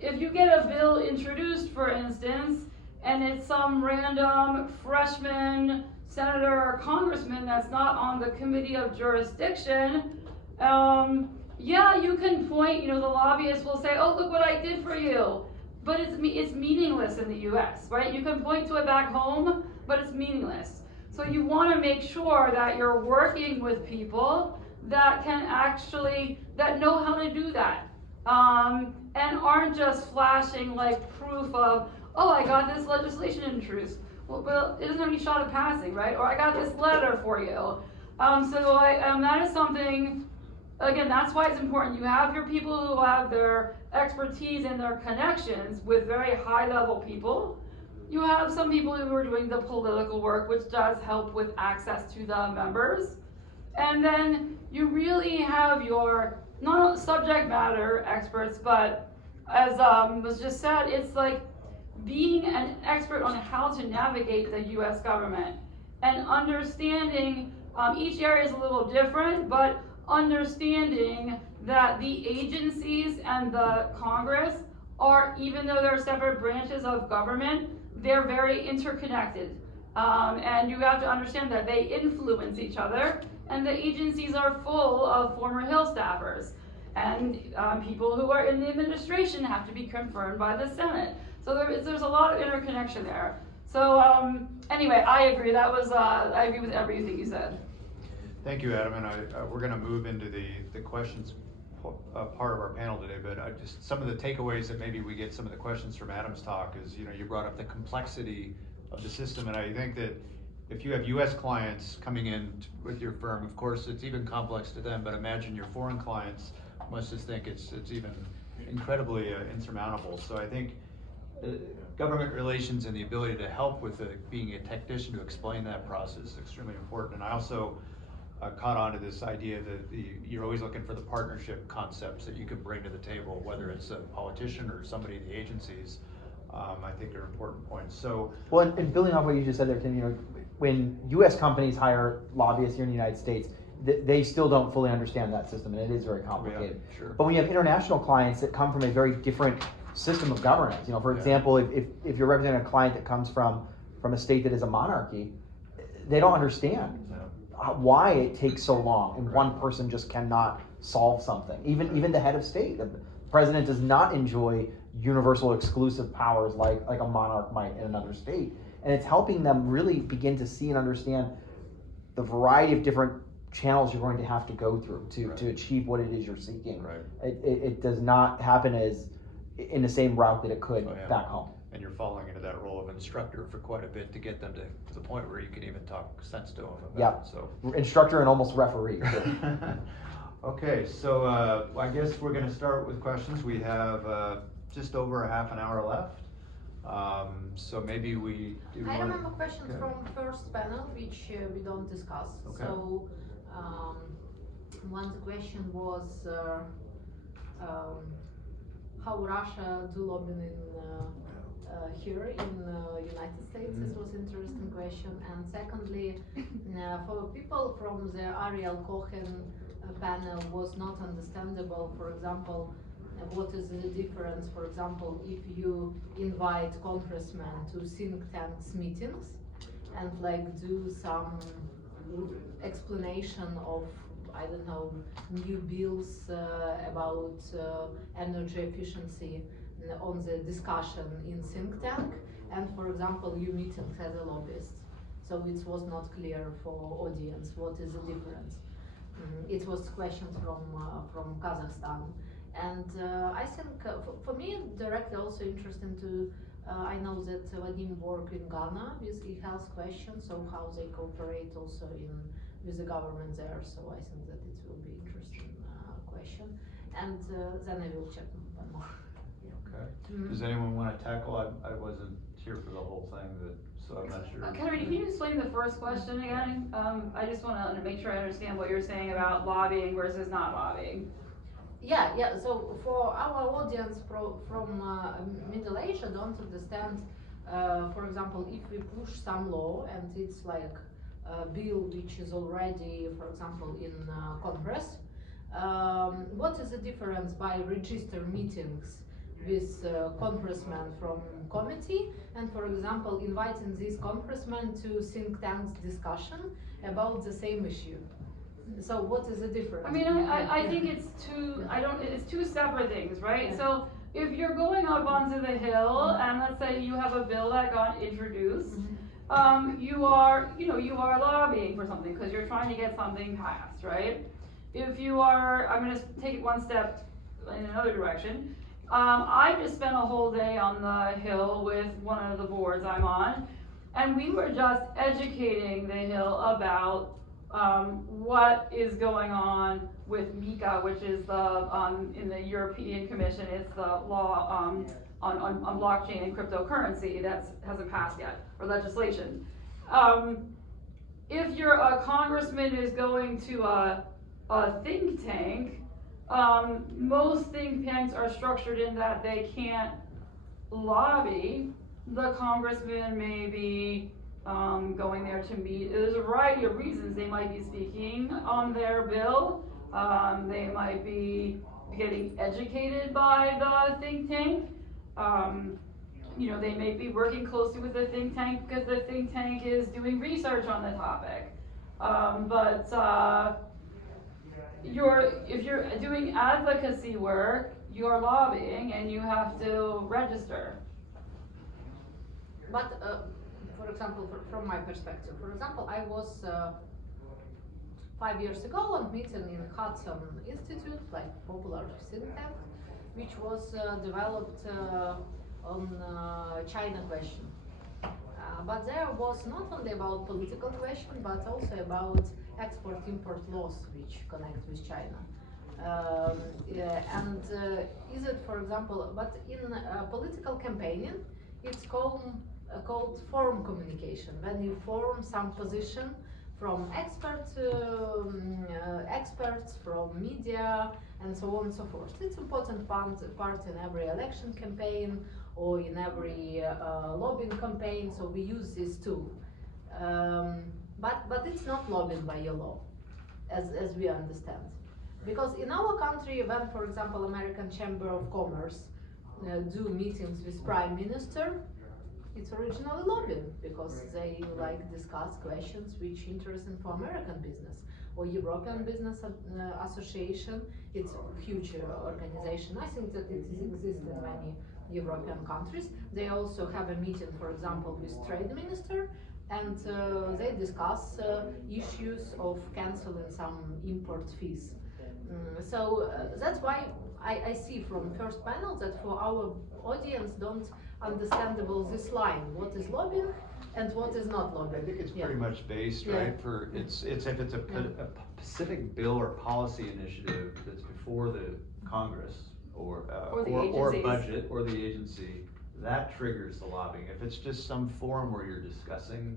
If you get a bill introduced, for instance, and it's some random freshman senator or congressman that's not on the committee of jurisdiction, yeah, you can point, you know, the lobbyist will say, oh, look what I did for you. But it's meaningless in the US, right? You can point to it back home, but it's meaningless. So you want to make sure that you're working with people that can actually, that know how to do that. And aren't just flashing like proof of, oh, I got this legislation introduced. Well, it doesn't have any shot of passing, right? Or I got this letter for you. That is something, again, that's why it's important. You have your people who have their expertise and their connections with very high level people. You have some people who are doing the political work, which does help with access to the members. And then you really have your, not subject matter experts, but as was just said, it's like being an expert on how to navigate the US government and understanding, each area is a little different, but understanding that the agencies and the Congress are, even though they're separate branches of government, they're very interconnected. And you have to understand that they influence each other, and the agencies are full of former Hill staffers. And people who are in the administration have to be confirmed by the Senate. So there's a lot of interconnection there. So anyway, I agree. I agree with everything you said. Thank you, Adam. And we're going to move into the questions part of our panel today. But just some of the takeaways that maybe we get some of the questions from Adam's talk is, you know, you brought up the complexity of the system, and I think that if you have U.S. clients coming in with your firm, of course, it's even complex to them. But imagine your foreign clients must just think it's even incredibly insurmountable. So I think government relations and the ability to help with being a technician to explain that process is extremely important. And I also caught on to this idea that you're always looking for the partnership concepts that you can bring to the table, whether it's a politician or somebody in the agencies. I think are important points. So, well, and building off what you just said there, Tim, you know, when U.S. companies hire lobbyists here in the United States, they still don't fully understand that system, and it is very complicated. Yeah, sure. But when you have international clients that come from a very different system of governance, you know, for example, if you're representing a client that comes from a state that is a monarchy, they don't understand why it takes so long, and one person just cannot solve something. Even the head of state, the president does not enjoy universal exclusive powers like a monarch might in another state. And it's helping them really begin to see and understand the variety of different channels you're going to have to go through to achieve what it is you're seeking. Right. It does not happen as in the same route that it could back home. And you're falling into that role of instructor for quite a bit to get them to the point where you can even talk sense to them about it. So instructor and almost referee. Okay, so I guess we're going to start with questions. We have just over a half an hour left. So maybe I remember questions from first panel which we don't discuss. Okay. So one question was how Russia do lobbying here in United States. This was interesting question. And secondly, for people from the Ariel Cohen panel was not understandable. For example, what is the difference, for example, if you invite congressmen to think tanks meetings and like do some explanation of I don't know, new bills about energy efficiency on the discussion in think tank, and for example, you meeting as a lobbyist. So it was not clear for audience what is the difference. It was questions from Kazakhstan, and I think for me directly also interesting to. I know that Vadim work in Ghana with e-health questions, so how they cooperate also with the government there. So I think that it will be interesting question, and then I will check one more. Okay. Does anyone want to tackle? I wasn't here for the whole thing, so I'm not sure. Katerina, can you explain the first question again? I just want to make sure I understand what you're saying about lobbying versus not lobbying. Yeah. So for our audience from Middle Asia, don't understand. For example, if we push some law and it's like a bill which is already, for example, in Congress, what is the difference by register meetings with congressmen from committee and, for example, inviting these congressmen to think tanks discussion about the same issue? So what is the difference? I mean, I think it's two separate things, right? Yeah. So if you're going up onto the hill and let's say you have a bill that got introduced, you are lobbying for something because you're trying to get something passed, right? If you are, I'm going to take it one step in another direction. I just spent a whole day on the hill with one of the boards I'm on, and we were just educating the hill about what is going on with MiCA, which is the in the European Commission, it's the law on blockchain and cryptocurrency that hasn't passed yet, or legislation. If a congressman is going to a think tank, most think tanks are structured in that they can't lobby. The congressman may be going there to meet. There's a variety of reasons. They might be speaking on their bill. They might be getting educated by the think tank. They may be working closely with the think tank because the think tank is doing research on the topic. If you're doing advocacy work, you're lobbying and you have to register. But for example, from my perspective, for example, I was 5 years ago on meeting in Hudson Institute, like popular think tank, which was developed on China question. But there was not only about political question, but also about export-import laws which connect with China. Is it, for example, but in political campaigning, it's called forum communication, when you form some position from experts, from media, and so on and so forth. It's important part in every election campaign or in every lobbying campaign, so we use this tool. But it's not lobbying by law, as we understand. Because in our country, when, for example, American Chamber of Commerce do meetings with Prime Minister, it's originally lobbying because they discuss questions which interesting for American business or European Business Association. It's a huge organization. I think that it exists in many European countries. They also have a meeting, for example, with trade minister, and they discuss issues of canceling some import fees. So that's why I see from first panel that for our audience don't understandable this line, what is lobbying and what is not lobbying. I think it's pretty much based, right, for it's if it's a specific bill or policy initiative that's before the Congress or a budget or the agency, that triggers the lobbying. If it's just some forum where you're discussing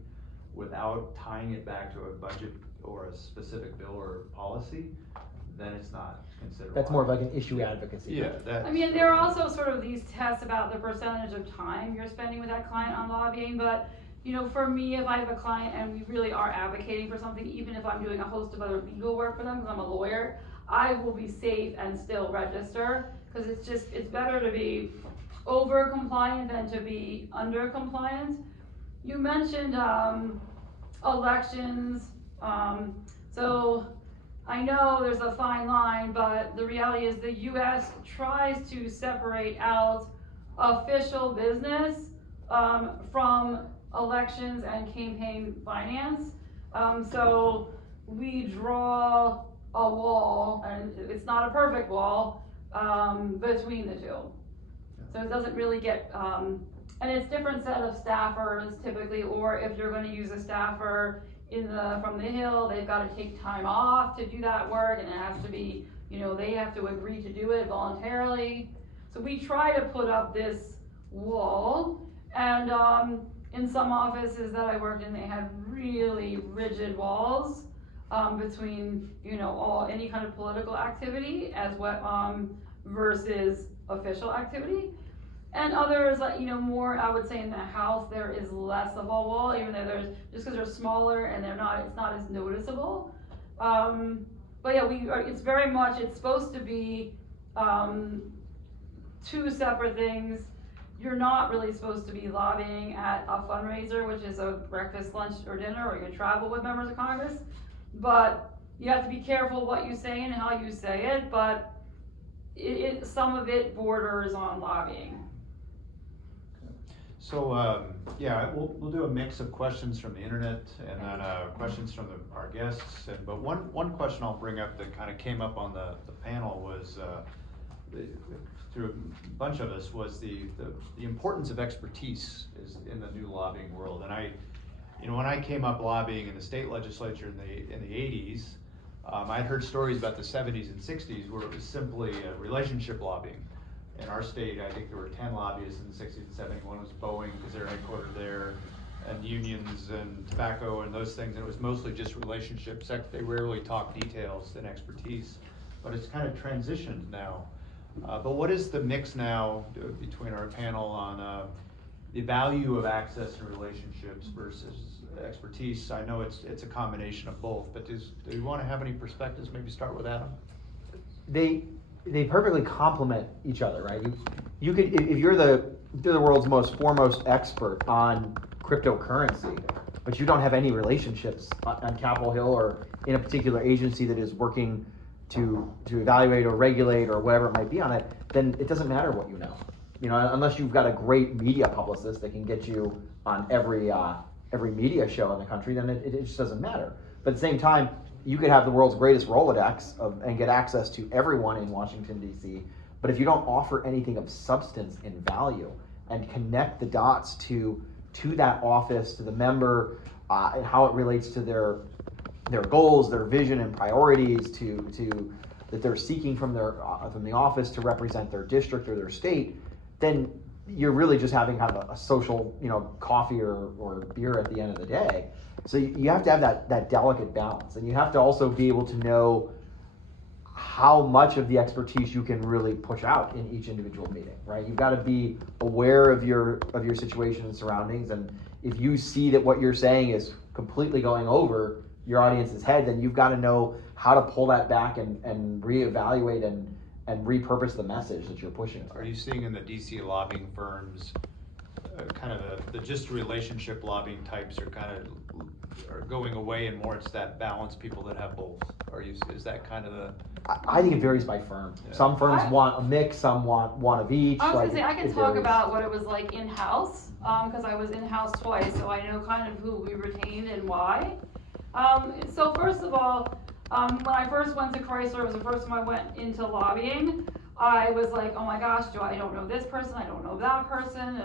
without tying it back to a budget or a specific bill or policy, then it's not considered. That's more of like an issue advocacy. Yeah. I mean, there are also sort of these tests about the percentage of time you're spending with that client on lobbying, but for me, if I have a client and we really are advocating for something, even if I'm doing a host of other legal work for them, because I'm a lawyer, I will be safe and still register, because it's better to be over compliant than to be under compliant. You mentioned elections, so I know there's a fine line, but the reality is the US tries to separate out official business from elections and campaign finance. So we draw a wall, and it's not a perfect wall, between the two. So it doesn't really get, and it's different set of staffers typically, or if you're gonna use a staffer from the Hill, they've gotta take time off to do that work, and it has to be, they have to agree to do it voluntarily. So we try to put up this wall, and in some offices that I worked in, they had really rigid walls between, any kind of political activity as what versus official activity. And others, more, I would say in the House, there is less of a wall, even though just because they're smaller and it's not as noticeable. But yeah, it's very much, it's supposed to be two separate things. You're not really supposed to be lobbying at a fundraiser, which is a breakfast, lunch, or dinner, or you travel with members of Congress. But you have to be careful what you say and how you say it, but some of it borders on lobbying. So, yeah, we'll do a mix of questions from the internet and then questions from our guests. But one question I'll bring up that kind of came up on the panel was, through a bunch of us, was the importance of expertise is in the new lobbying world. And when I came up lobbying in the state legislature in the 80s, I'd heard stories about the 70s and 60s where it was simply relationship lobbying. In our state, I think there were 10 lobbyists in the 60s and 70s. One was Boeing, because they're headquartered there, and unions and tobacco and those things. And it was mostly just relationships. They rarely talk details and expertise, but it's kind of transitioned now. But what is the mix now between our panel on the value of access and relationships versus expertise? I know it's a combination of both, but do you want to have any perspectives? Maybe start with Adam. They perfectly complement each other, right? You could, if you're the world's most foremost expert on cryptocurrency, but you don't have any relationships on Capitol Hill or in a particular agency that is working to evaluate or regulate or whatever it might be on it, then it doesn't matter what you know. Unless you've got a great media publicist that can get you on every media show in the country, then it just doesn't matter. But at the same time, you could have the world's greatest Rolodex and get access to everyone in Washington, D.C., but if you don't offer anything of substance and value and connect the dots to that office, to the member, and how it relates to their goals, their vision and priorities, to that they're seeking from the office to represent their district or their state, then you're really just having kind of a social, coffee or beer at the end of the day. So you have to have that delicate balance, and you have to also be able to know how much of the expertise you can really push out in each individual meeting, right? You've got to be aware of your situation and surroundings, and if you see that what you're saying is completely going over your audience's head, then you've got to know how to pull that back and reevaluate and repurpose the message that you're pushing. Are you seeing in the DC lobbying firms kind of the just relationship lobbying types are going away, and more it's that balanced people that have both? Is that kind of the? I think it varies by firm. Yeah. Some firms want a mix, some want one of each. I was gonna say, I can talk varies. about what it was like in-house, because I was in-house twice, so I know kind of who we retained and why. So first of all, when I first went to Chrysler, it was the first time I went into lobbying. I was like, oh my gosh, I don't know this person, I don't know that person.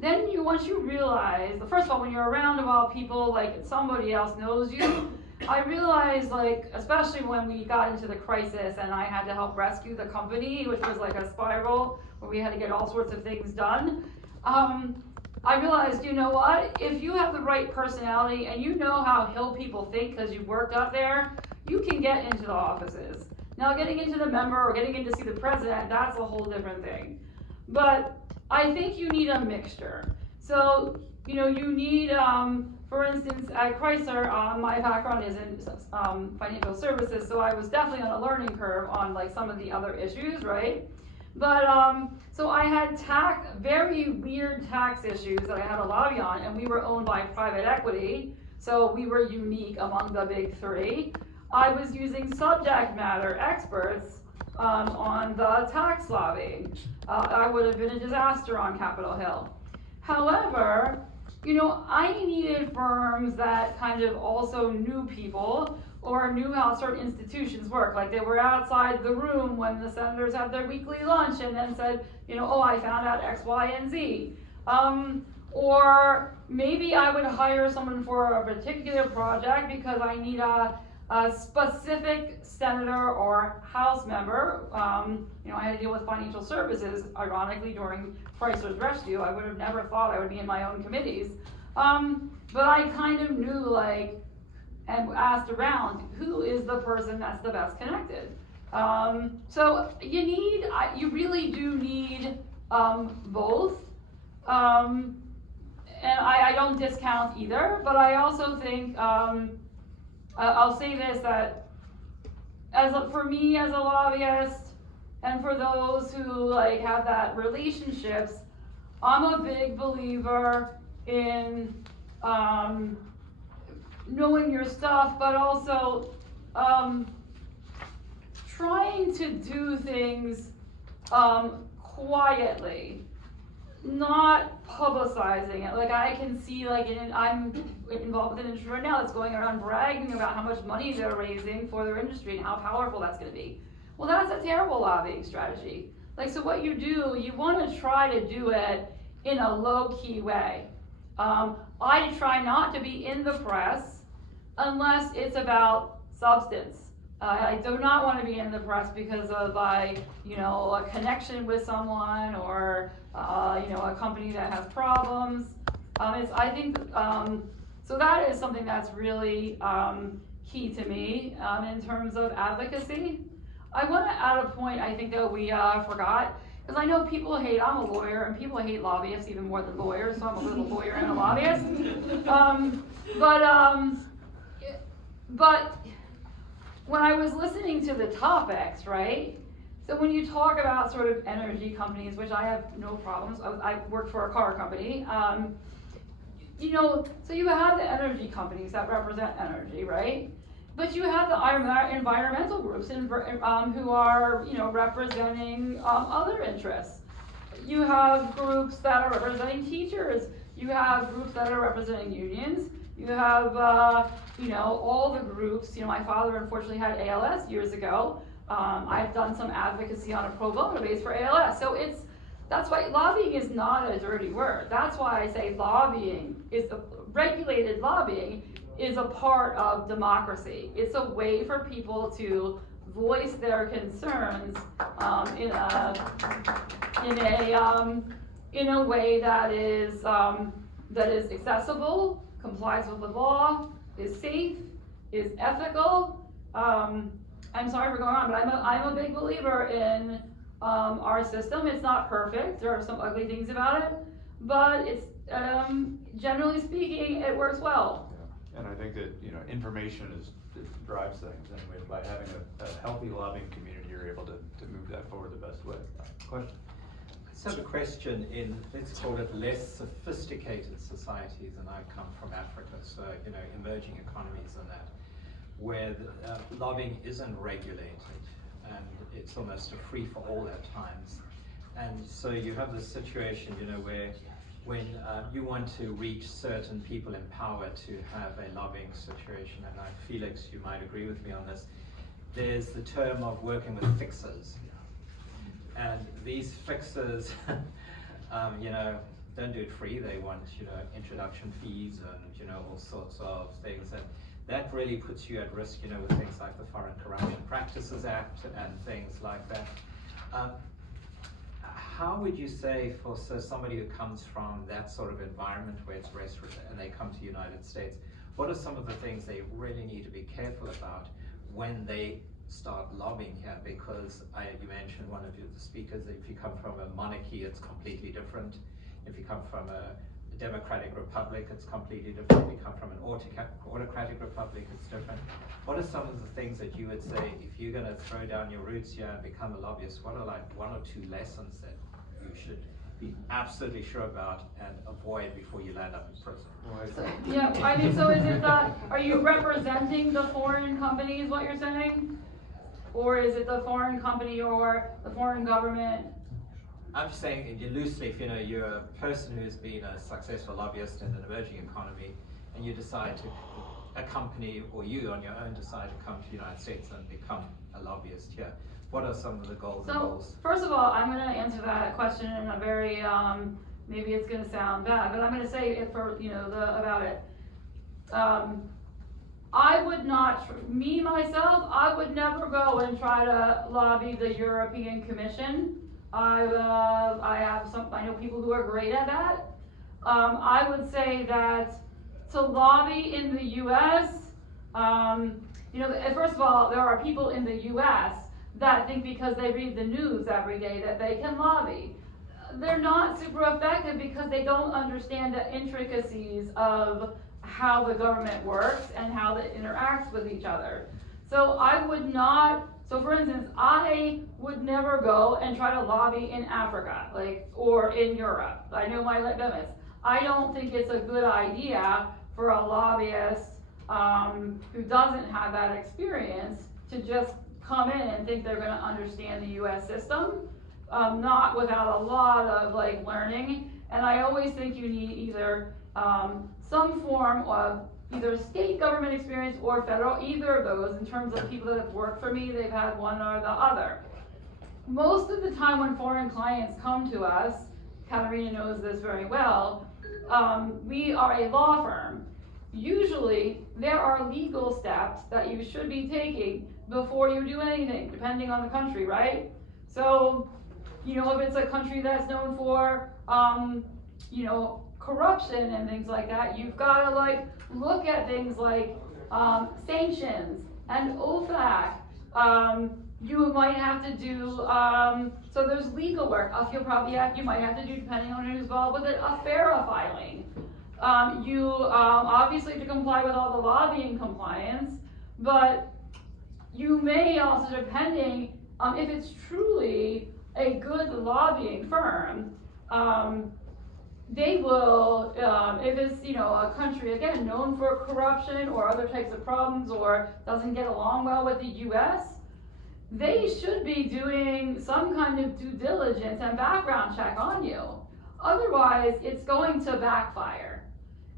Then once you realize, first of all, when you're around of all people, like somebody else knows you, I realized, like, especially when we got into the crisis and I had to help rescue the company, which was like a spiral where we had to get all sorts of things done. I realized, you know what, if you have the right personality and you know how Hill people think because you've worked up there, you can get into the offices. Now getting into the member or getting in to see the president, that's a whole different thing. But I think you need a mixture. So, you need, for instance, at Chrysler, my background is in financial services, so I was definitely on a learning curve on like some of the other issues, right? But, so I had very weird tax issues that I had to lobby on, and we were owned by private equity, so we were unique among the big three. I was using subject matter experts on the tax lobbying. I would have been a disaster on Capitol Hill. However, I needed firms that kind of also knew people or knew how certain institutions work. Like they were outside the room when the senators had their weekly lunch and then said, oh, I found out X, Y, and Z. Or maybe I would hire someone for a particular project because I need a specific senator or House member. I had to deal with financial services, ironically, during Chrysler's rescue. I would have never thought I would be in my own committees. But I kind of knew, and asked around, who is the person that's the best connected? So you really do need both. And I don't discount either, but I also think, I'll say this, that for me as a lobbyist, and for those who have that relationships, I'm a big believer in knowing your stuff, but also trying to do things quietly, not publicizing it. I can see, I'm involved with an industry right now that's going around bragging about how much money they're raising for their industry and how powerful that's going to be. Well, that's a terrible lobbying strategy. So what you do, you want to try to do it in a low-key way. I try not to be in the press unless it's about substance. I do not want to be in the press because of a connection with someone or a company that has problems. I think so. That is something that's really key to me in terms of advocacy. I want to add a point I think that we forgot, because I know people hate. I'm a lawyer, and people hate lobbyists even more than lawyers. So I'm a little lawyer and a lobbyist. But when I was listening to the topics, right? So when you talk about sort of energy companies, which I have no problems, I work for a car company, so you have the energy companies that represent energy, right? But you have the environmental groups who are, representing other interests. You have groups that are representing teachers. You have groups that are representing unions. You have, all the groups. My father unfortunately had ALS years ago. I've done some advocacy on a pro bono base for ALS. So that's why lobbying is not a dirty word. That's why I say regulated lobbying is a part of democracy. It's a way for people to voice their concerns in a way that is accessible, complies with the law, is safe, is ethical. I'm sorry for going on, but I'm a big believer in our system. It's not perfect. There are some ugly things about it, but it's generally speaking, it works well. And I think that, information drives things, and by having a healthy lobbying community, you're able to move that forward the best way. Question? So the question in, let's call it less sophisticated societies, and I come from Africa, so, emerging economies and that, where lobbying isn't regulated, and it's almost a free-for-all at times. And so you have this situation, where when you want to reach certain people in power to have a lobbying situation, and Felix, you might agree with me on this, there's the term of working with fixers. And these fixers, don't do it free. They want, introduction fees and, all sorts of things. And that really puts you at risk, with things like the Foreign Corrupt Practices Act and things like that. How would you say for somebody who comes from that sort of environment where it's and they come to the United States, what are some of the things they really need to be careful about when they start lobbying here? Because you mentioned one of the speakers, if you come from a monarchy, it's completely different. If you come from a democratic republic, it's completely different. If you come from an autocratic republic, it's different. What are some of the things that you would say, if you're going to throw down your roots here and become a lobbyist, what are one or two lessons that you should be absolutely sure about and avoid before you land up in prison. Yeah, I mean, so is it that, are you representing the foreign company is what you're saying? Or is it the foreign company or the foreign government? I'm just saying loosely, if you're a person who's been a successful lobbyist in an emerging economy, and you decide to, a company or you on your own decide to come to the United States and become a lobbyist here, what are some of the goals and goals? First of all, I'm going to answer that question in a very, maybe it's going to sound bad, but I'm going to say it for, about it. I would not, myself, I would never go and try to lobby the European Commission. I know people who are great at that. I would say that to lobby in the U.S., first of all, there are people in the U.S. that think because they read the news every day that they can lobby. They're not super effective because they don't understand the intricacies of how the government works and how it interacts with each other. So for instance, I would never go and try to lobby in Africa, or in Europe. I know my limits. I don't think it's a good idea for a lobbyist who doesn't have that experience to just come in and think they're going to understand the U.S. system, not without a lot of learning. And I always think you need either some form of either state government experience or federal, either of those. In terms of people that have worked for me, they've had one or the other. Most of the time when foreign clients come to us, Katarina knows this very well, we are a law firm. Usually there are legal steps that you should be taking before you do anything, depending on the country, right? So, if it's a country that's known for, corruption and things like that, you've got to look at things like sanctions and OFAC. You might have to do, so there's legal work. A Field Property Act, you might have to do, depending on who's involved with it, a FARA filing. You obviously have to comply with all the lobbying compliance, but you may also, depending if it's truly a good lobbying firm, they will, if it's a country again known for corruption or other types of problems or doesn't get along well with the U.S., they should be doing some kind of due diligence and background check on you. Otherwise, it's going to backfire.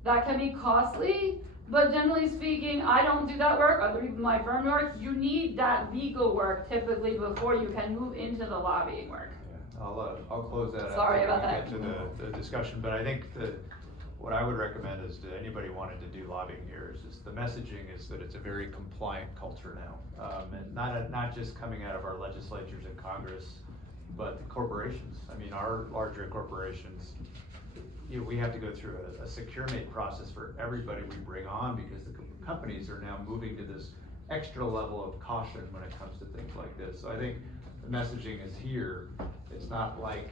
That can be costly, but generally speaking, I don't do that work. Other people in my firm work. You need that legal work typically before you can move into the lobbying work. Yeah, I'll close that. Sorry after about we get to the discussion, but I think what I would recommend is to anybody wanting to do lobbying here is the messaging is that it's a very compliant culture now, and not just coming out of our legislatures and Congress, but the corporations. I mean, our larger corporations, we have to go through a secure-mate process for everybody we bring on because the companies are now moving to this extra level of caution when it comes to things like this. So I think the messaging is here. It's not like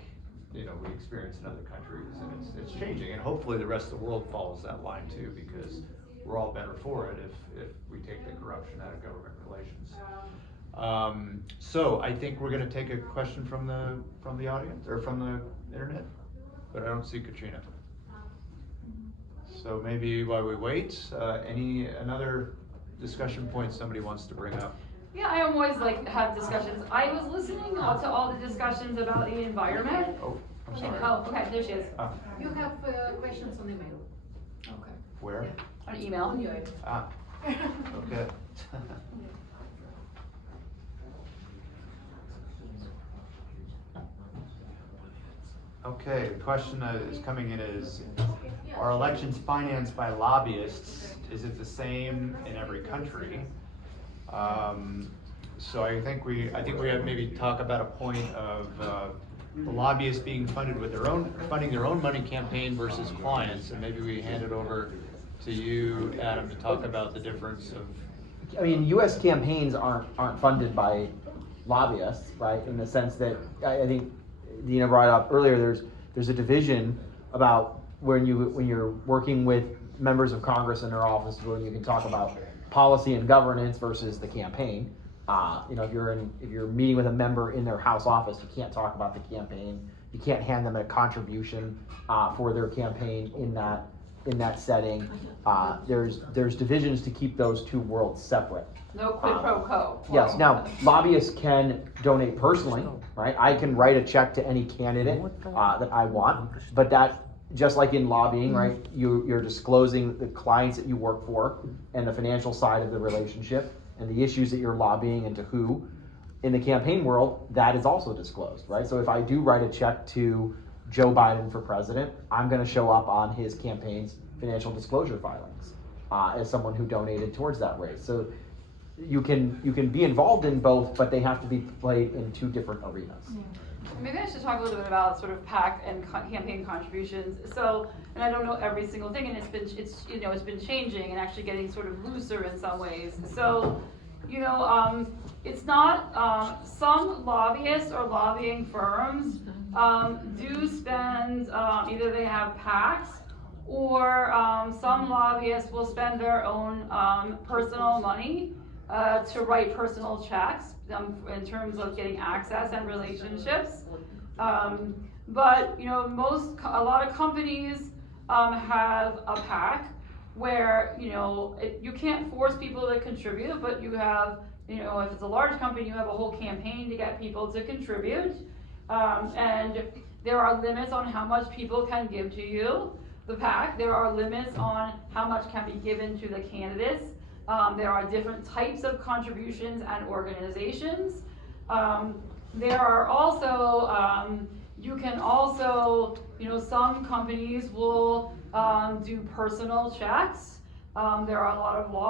we experience in other countries, and it's changing, and hopefully the rest of the world follows that line too, because we're all better for it if we take the corruption out of government relations. So I think we're going to take a question from the audience or from the internet, but I don't see Katrina. So maybe while we wait, another discussion point somebody wants to bring up? Yeah, I always have discussions. I was listening to all the discussions about the environment. Oh, I'm sorry. Oh, okay, there she is. You have questions on email. Okay. Where? On email. On your Okay. Okay, the question that is coming in is, are elections financed by lobbyists? Is it the same in every country? So I think we have maybe talk about a point of the lobbyists being funded with funding their own money campaign versus clients, and maybe we hand it over to you, Adam, to talk about the difference of. I mean, U.S. campaigns aren't funded by lobbyists, right? In the sense that I think Dina brought up earlier. There's a division about when you're working with members of Congress in their office, when you can talk about policy and governance versus the campaign. If you're meeting with a member in their House office, you can't talk about the campaign. You can't hand them a contribution for their campaign in that setting. There's divisions to keep those two worlds separate. No quid pro quo. Yes, now lobbyists can donate personally, right? I can write a check to any candidate that I want, but that, just like in lobbying, right, you're disclosing the clients that you work for and the financial side of the relationship and the issues that you're lobbying and to who. In the campaign world, that is also disclosed, right? So if I do write a check to Joe Biden for president, I'm gonna show up on his campaign's financial disclosure filings as someone who donated towards that race. So you can be involved in both, but they have to be played in two different arenas. Maybe I should talk a little bit about sort of PAC and campaign contributions. So, and I don't know every single thing, and it's been changing and actually getting sort of looser in some ways. So, it's not, some lobbyists or lobbying firms do spend, either they have PACs or some lobbyists will spend their own personal money to write personal checks in terms of getting access and relationships. But a lot of companies have a PAC where you can't force people to contribute, but you have if it's a large company, you have a whole campaign to get people to contribute, and there are limits on how much people can give to you, the PAC. There are limits on how much can be given to the candidates. There are different types of contributions and organizations. There are also, you can also, some companies will do personal checks. There are a lot of law